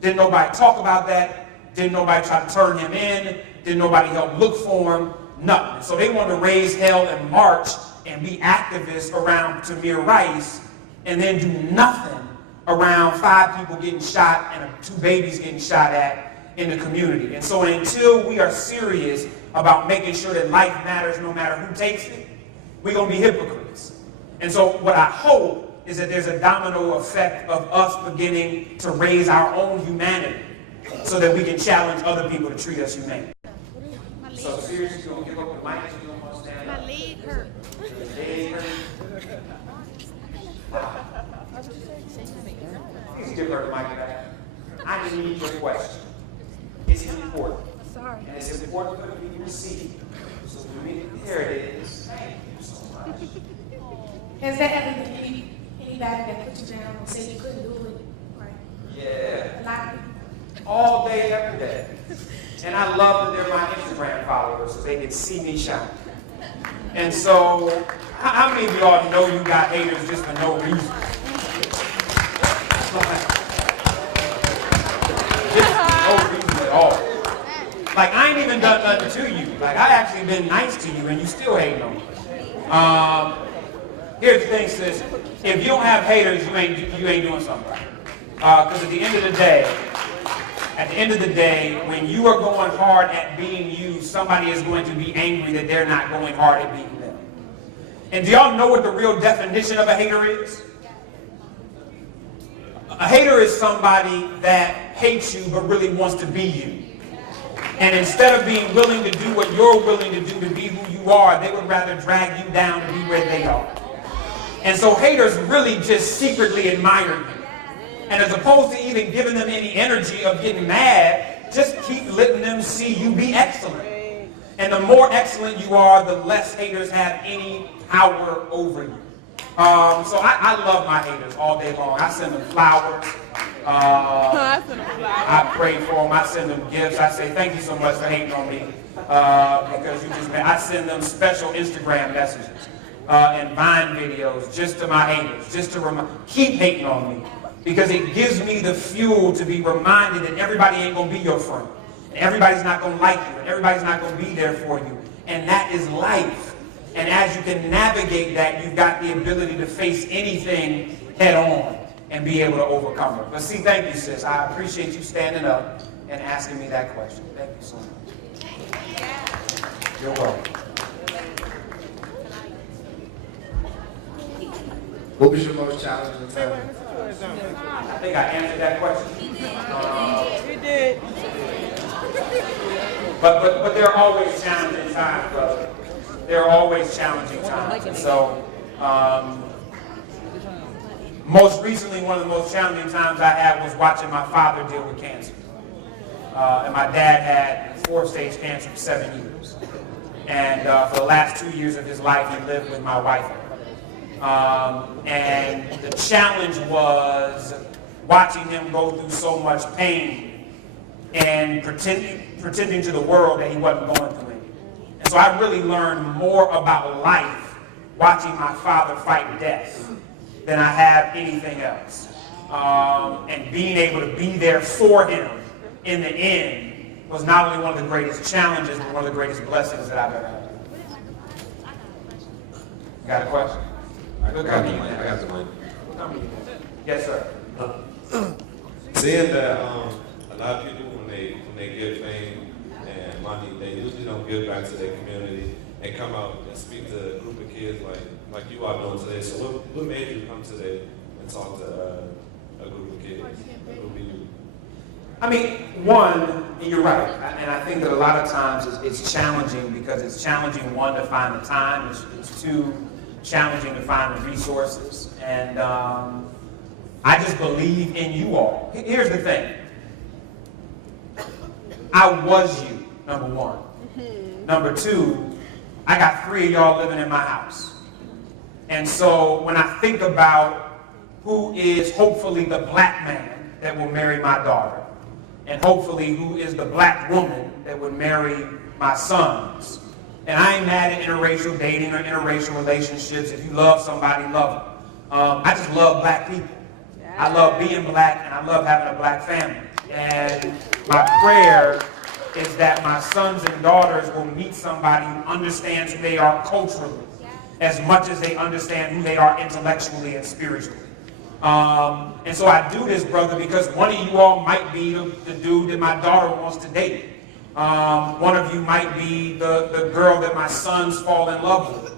Didn't nobody talk about that. Didn't nobody try to turn him in. Didn't nobody help look for him. Nothing. So they wanted to raise hell and march and be activists around Tamir Rice and then do nothing around 5 people getting shot and 2 babies getting shot at in the community. And so until we are serious about making sure that life matters no matter who takes it, we're going to be hypocrites. And so what I hope is that there's a domino effect of us beginning to raise our own humanity so that we can challenge other people to treat us humane. So seriously, you're going to give up the mic? You don't want to stand up? My leg hurt. Your leg hurt? Please give her the mic back. I need your question. It's important. Sorry. And it's important for you to receive. So There it is. Thank you so much. Has there ever been anybody that put you down and said you couldn't do it? Right? Yeah. A lot of people. All day, every day. And I love that they're my Instagram followers so they can see me shine. And so, how many of y'all know you got haters just for no reason? Just for no reason at all. Like, I ain't even done nothing to you. Like, I actually been nice to you and you still hating on me. Here's the thing, sis. If you don't have haters, you ain't doing something right. Because at the end of the day, when you are going hard at being you, somebody is going to be angry that they're not going hard at being them. And do y'all know what the real definition of a hater is? A hater is somebody that hates you but really wants to be you. And instead of being willing to do what you're willing to do to be who you are, they would rather drag you down to be where they are. And so haters really just secretly admire you. And as opposed to even giving them any energy of getting mad, just keep letting them see you be excellent. And the more excellent you are, the less haters have any power over you. So I love my haters all day long. I send them flowers. I pray for them. I send them gifts. I say, thank you so much for hating on me. Because you just, I send them special Instagram messages and Vine videos just to my haters, just to keep hating on me. Because it gives me the fuel to be reminded that everybody ain't going to be your friend. And everybody's not going to like you. And everybody's not going to be there for you. And that is life. And as you can navigate that, you've got the ability to face anything head on and be able to overcome it. But see, thank you, sis. I appreciate you standing up and asking me that question. Thank you so much. You're welcome. What was your most challenging time? I think I answered that question. You did. But there are always challenging times, brother. There are always challenging times. And so, most recently, one of the most challenging times I had was watching my father deal with cancer. And my dad had 4-stage cancer for 7 years. And for the last 2 years of his life, he lived with my wife. And the challenge was watching him go through so much pain and pretending to the world that he wasn't going through it. And so I really learned more about life watching my father fight death than I have anything else. And being able to be there for him in the end was not only one of the greatest challenges, but one of the greatest blessings that I've ever had. You got a question? I got the money. Yes, sir. Seeing that a lot of people, when they get fame and money, they usually don't give back to their community and come out and speak to a group of kids like you are doing today. So what made you come today and talk to a group of kids, a group of youth? I mean, one, you're right, and I think that a lot of times it's challenging because it's challenging, one, to find the time, it's two, challenging to find the resources, and I just believe in you all. Here's the thing. I was you, number one. Number two, I got 3 of y'all living in my house. And so when I think about who is hopefully the black man that will marry my daughter, and hopefully who is the black woman that would marry my sons, and I ain't mad at interracial dating or interracial relationships. If you love somebody, love them. I just love black people. I love being black, and I love having a black family. And my prayer is that my sons and daughters will meet somebody who understands who they are culturally as much as they understand who they are intellectually and spiritually. And so I do this, brother, because one of you all might be the dude that my daughter wants to date. One of you might be the girl that my sons fall in love with.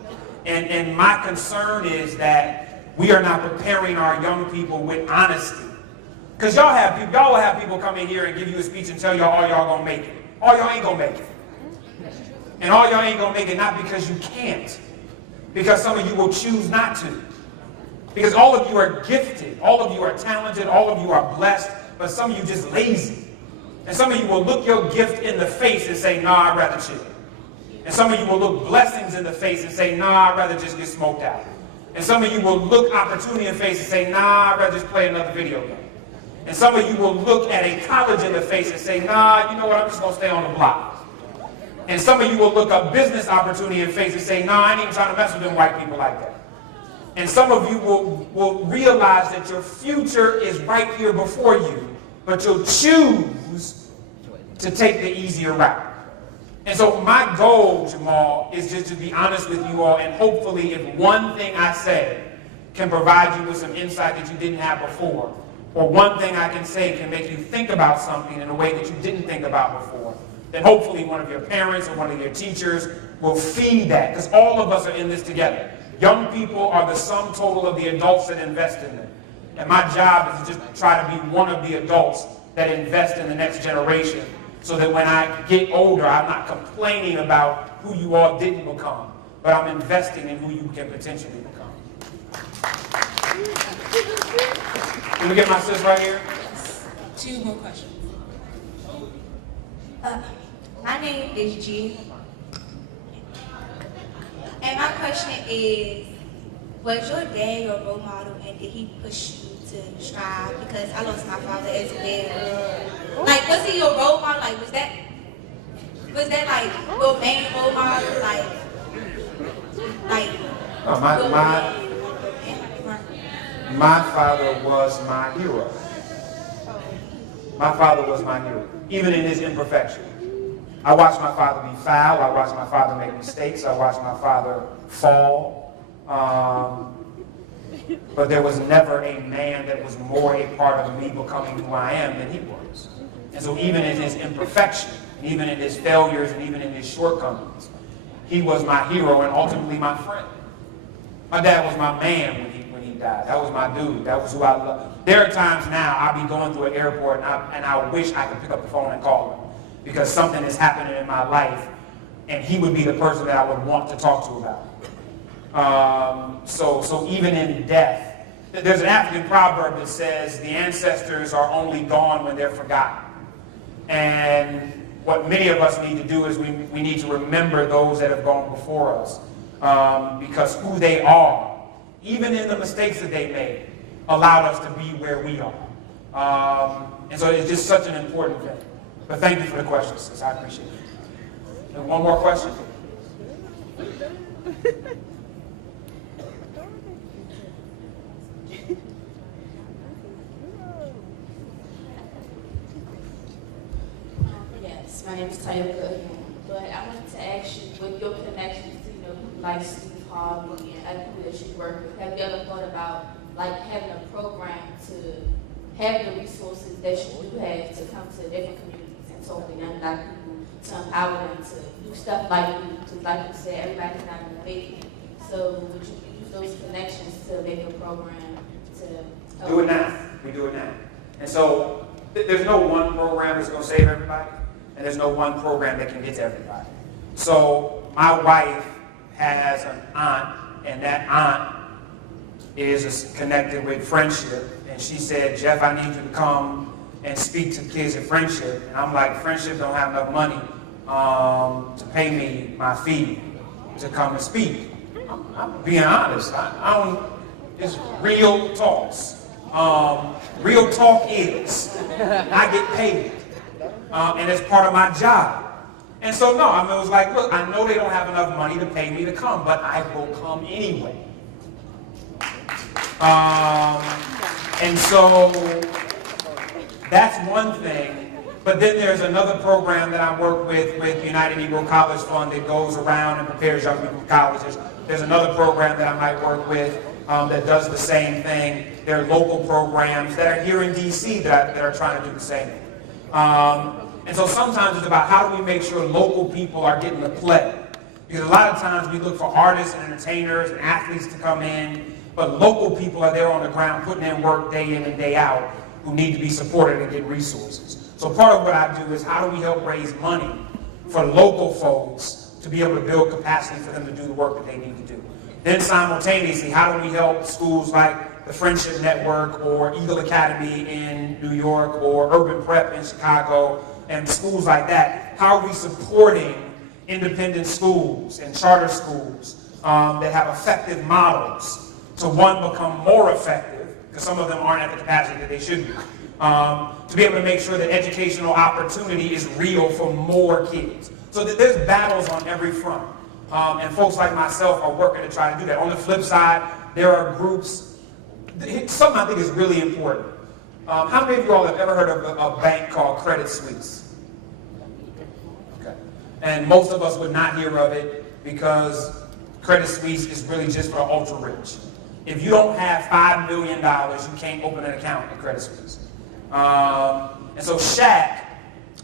And my concern is that we are not preparing our young people with honesty. Because y'all will have people come in here and give you a speech and tell y'all all y'all gonna make it. All y'all ain't gonna make it. And all y'all ain't gonna make it not because you can't. Because some of you will choose not to. Because all of you are gifted, all of you are talented, all of you are blessed, but some of you just lazy. And some of you will look your gift in the face and say, nah, I'd rather chill. And some of you will look blessings in the face and say, nah, I'd rather just get smoked out. And some of you will look opportunity in the face and say, nah, I'd rather just play another video game. And some of you will look at a college in the face and say, nah, you know what, I'm just going to stay on the block. And some of you will look a business opportunity in the face and say, nah, I ain't even trying to mess with them white people like that. And some of you will realize that your future is right here before you, but you'll choose to take the easier route. And so my goal, Jamal, is just to be honest with you all, and hopefully if one thing I say can provide you with some insight that you didn't have before, or one thing I can say can make you think about something in a way that you didn't think about before, then hopefully one of your parents or one of your teachers will feed that, because all of us are in this together. Young people are the sum total of the adults that invest in them. And my job is to just try to be one of the adults that invest in the next generation, so that when I get older, I'm not complaining about who you all didn't become, but I'm investing in who you can potentially become. Can we get my sis right here? Two more questions. My name is G. And my question is, was your dad your role model, and did he push you to strive? Because I lost my father as well. Like, was he your role model? Like, was that like your main role model? My father was my hero. My father was my hero, even in his imperfection. I watched my father be foul. I watched my father make mistakes. I watched my father fall. But there was never a man that was more a part of me becoming who I am than he was. And so even in his imperfection, even in his failures, and even in his shortcomings, he was my hero and ultimately my friend. My dad was my man when he died. That was my dude. That was who I loved. There are times now I'll be going through an airport and I wish I could pick up the phone and call him, because something is happening in my life and he would be the person that I would want to talk to about. So even in death, there's an African proverb that says the ancestors are only gone when they're forgotten. And what many of us need to do is we need to remember those that have gone before us, because who they are, even in the mistakes that they made, allowed us to be where we are. And so it's just such an important thing. But thank you for the question, sis. I appreciate it. And one more question? Yes, my name is Toyota, but I wanted to ask you, with your connections to, like Steve Harvey and other people that you work with, have you ever thought about like having a program to have the resources that you do have to come to different communities and talk to young black people, to empower them to do stuff like you, because like you said, everybody's not going to make it. So would you use those connections to make a program to help? Do it now. We do it now. And so there's no one program that's going to save everybody, and there's no one program that can get to everybody. So my wife has an aunt, and that aunt is connected with Friendship, and she said, Jeff, I need you to come and speak to kids at Friendship. And I'm like, Friendship don't have enough money to pay me my fee to come and speak. I'm being honest. I don't, it's real talks. Real talk is, I get paid, and it's part of my job. And so no, I mean, it was like, look, I know they don't have enough money to pay me to come, but I will come anyway. And so that's one thing. But then there's another program that I work with United Negro College Fund, that goes around and prepares young people for colleges. There's another program that I might work with that does the same thing. There are local programs that are here in DC that are trying to do the same thing. And so sometimes it's about how do we make sure local people are getting to play. Because a lot of times we look for artists and entertainers and athletes to come in, but local people are there on the ground putting in work day in and day out who need to be supported and get resources. So part of what I do is how do we help raise money for local folks to be able to build capacity for them to do the work that they need to do. Then simultaneously, how do we help schools like the Friendship Network or Eagle Academy in New York or Urban Prep in Chicago and schools like that? How are we supporting independent schools and charter schools that have effective models to, one, become more effective, because some of them aren't at the capacity that they should be, to be able to make sure that educational opportunity is real for more kids. So that there's battles on every front. And folks like myself are working to try to do that. On the flip side, there are groups, something I think is really important. How many of you all have ever heard of a bank called Credit Suisse? Okay. And most of us would not hear of it because Credit Suisse is really just for ultra rich. If you don't have $5 million, you can't open an account at Credit Suisse. And so Shaq,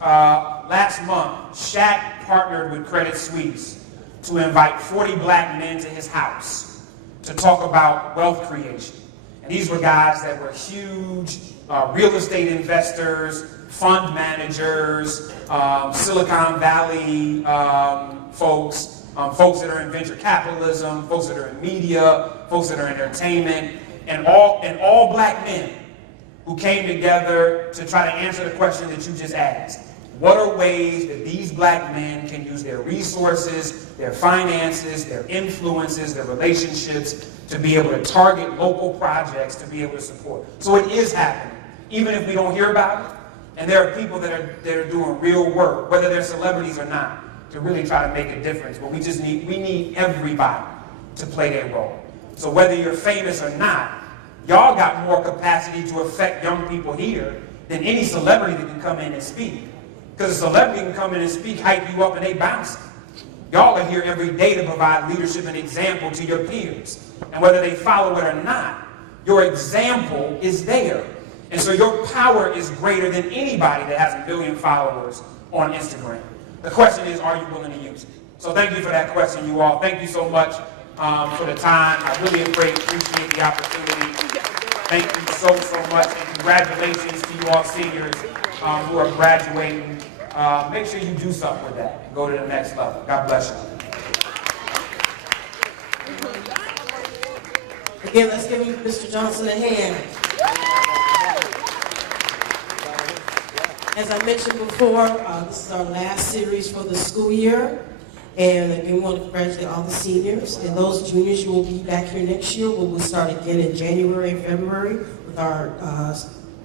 last month, Shaq partnered with Credit Suisse to invite 40 black men to his house to talk about wealth creation. And these were guys that were huge real estate investors, fund managers, Silicon Valley folks, folks that are in venture capitalism, folks that are in media, folks that are in entertainment, and all black men who came together to try to answer the question that you just asked. What are ways that these black men can use their resources, their finances, their influences, their relationships to be able to target local projects to be able to support? So it is happening, even if we don't hear about it. And there are people that are doing real work, whether they're celebrities or not, to really try to make a difference. But we need everybody to play their role. So whether you're famous or not, y'all got more capacity to affect young people here than any celebrity that can come in and speak. Because a celebrity can come in and speak, hype you up, and they bounce. Y'all are here every day to provide leadership and example to your peers. And whether they follow it or not, your example is there. And so your power is greater than anybody that has 1 billion followers on Instagram. The question is, are you willing to use it? So thank you for that question, you all. Thank you so much for the time. I really appreciate the opportunity. Thank you so much. And congratulations to you all seniors who are graduating. Make sure you do something with that and go to the next level. God bless you. Again, let's give Mr. Johnson a hand. As I mentioned before, this is our last series for the school year. And again, we want to congratulate all the seniors. And those juniors, you will be back here next year. We will start again in January and February with our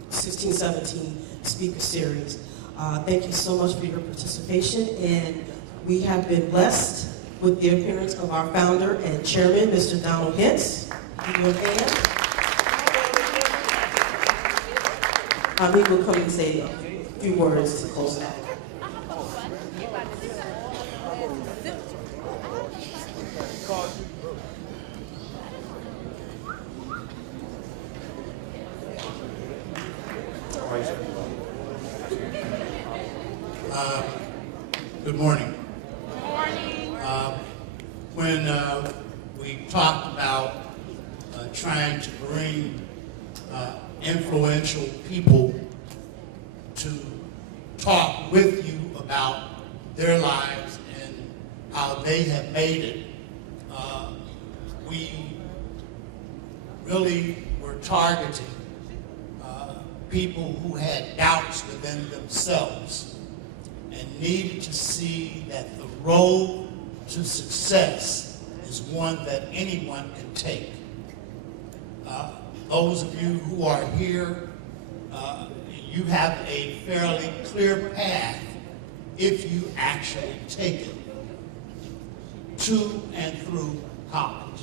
16-17 speaker series. Thank you so much for your participation. And we have been blessed with the appearance of our founder and chairman, Mr. Donald Hintz. Give you a hand. He will come and say a few words to close out. Good morning. When we talked about trying to bring influential people to talk with you about their lives and how they have made it, we really were targeting people who had doubts within themselves and needed to see that the road to success is one that anyone can take. Those of you who are here, you have a fairly clear path if you actually take it to and through college.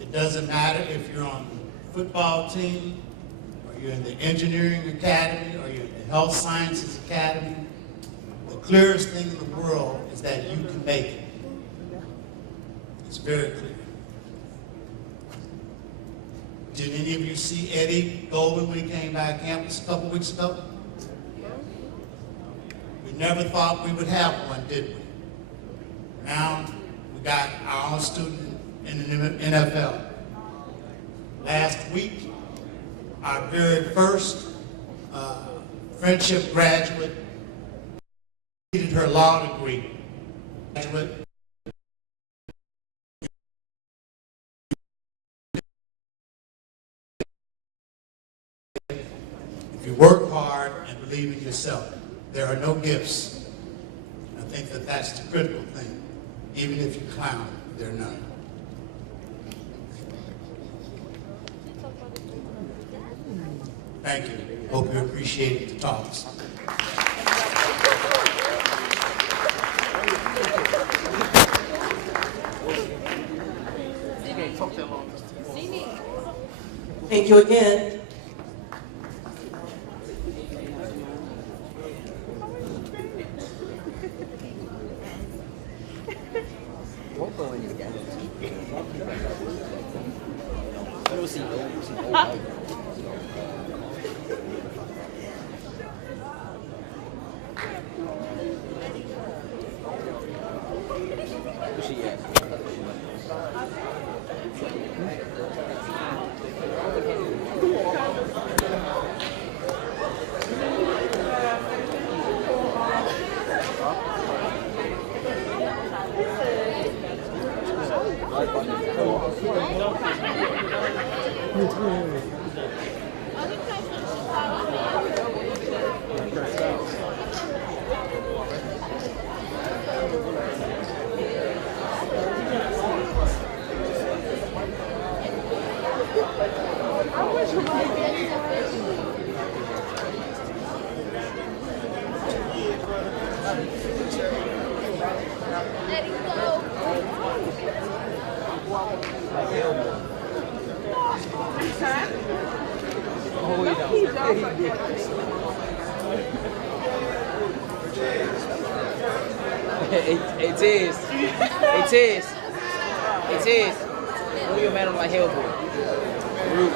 It doesn't matter if you're on the football team, or you're in the engineering academy, or you're in the health sciences academy. The clearest thing in the world is that you can make it. It's very clear. Did any of you see Eddie Golden when he came by campus a couple weeks ago? We never thought we would have one, did we? Now we got our own student in the NFL. Last week, our very first Friendship graduate completed her law degree. If you work hard and believe in yourself, there are no gifts think that that's the critical thing. Even if you clown, they're none. Thank you. Hope you appreciate the talks. Thank you again. It is. What do you man like Hellboy? Root.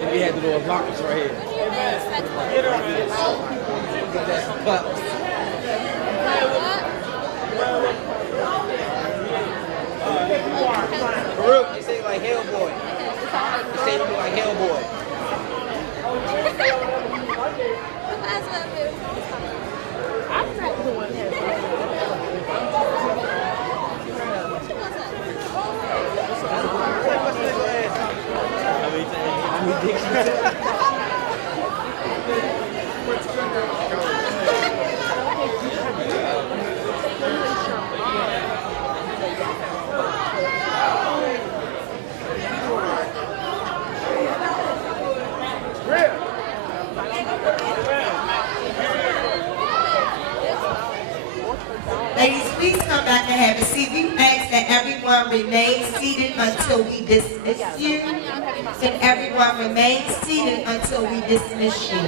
And we had to do a blockers right here. Farouk, they say like Hellboy. They say you like Hellboy. Ladies, please come back and have a seat. We ask that everyone remain seated until we dismiss you. That everyone remain seated until we dismiss you.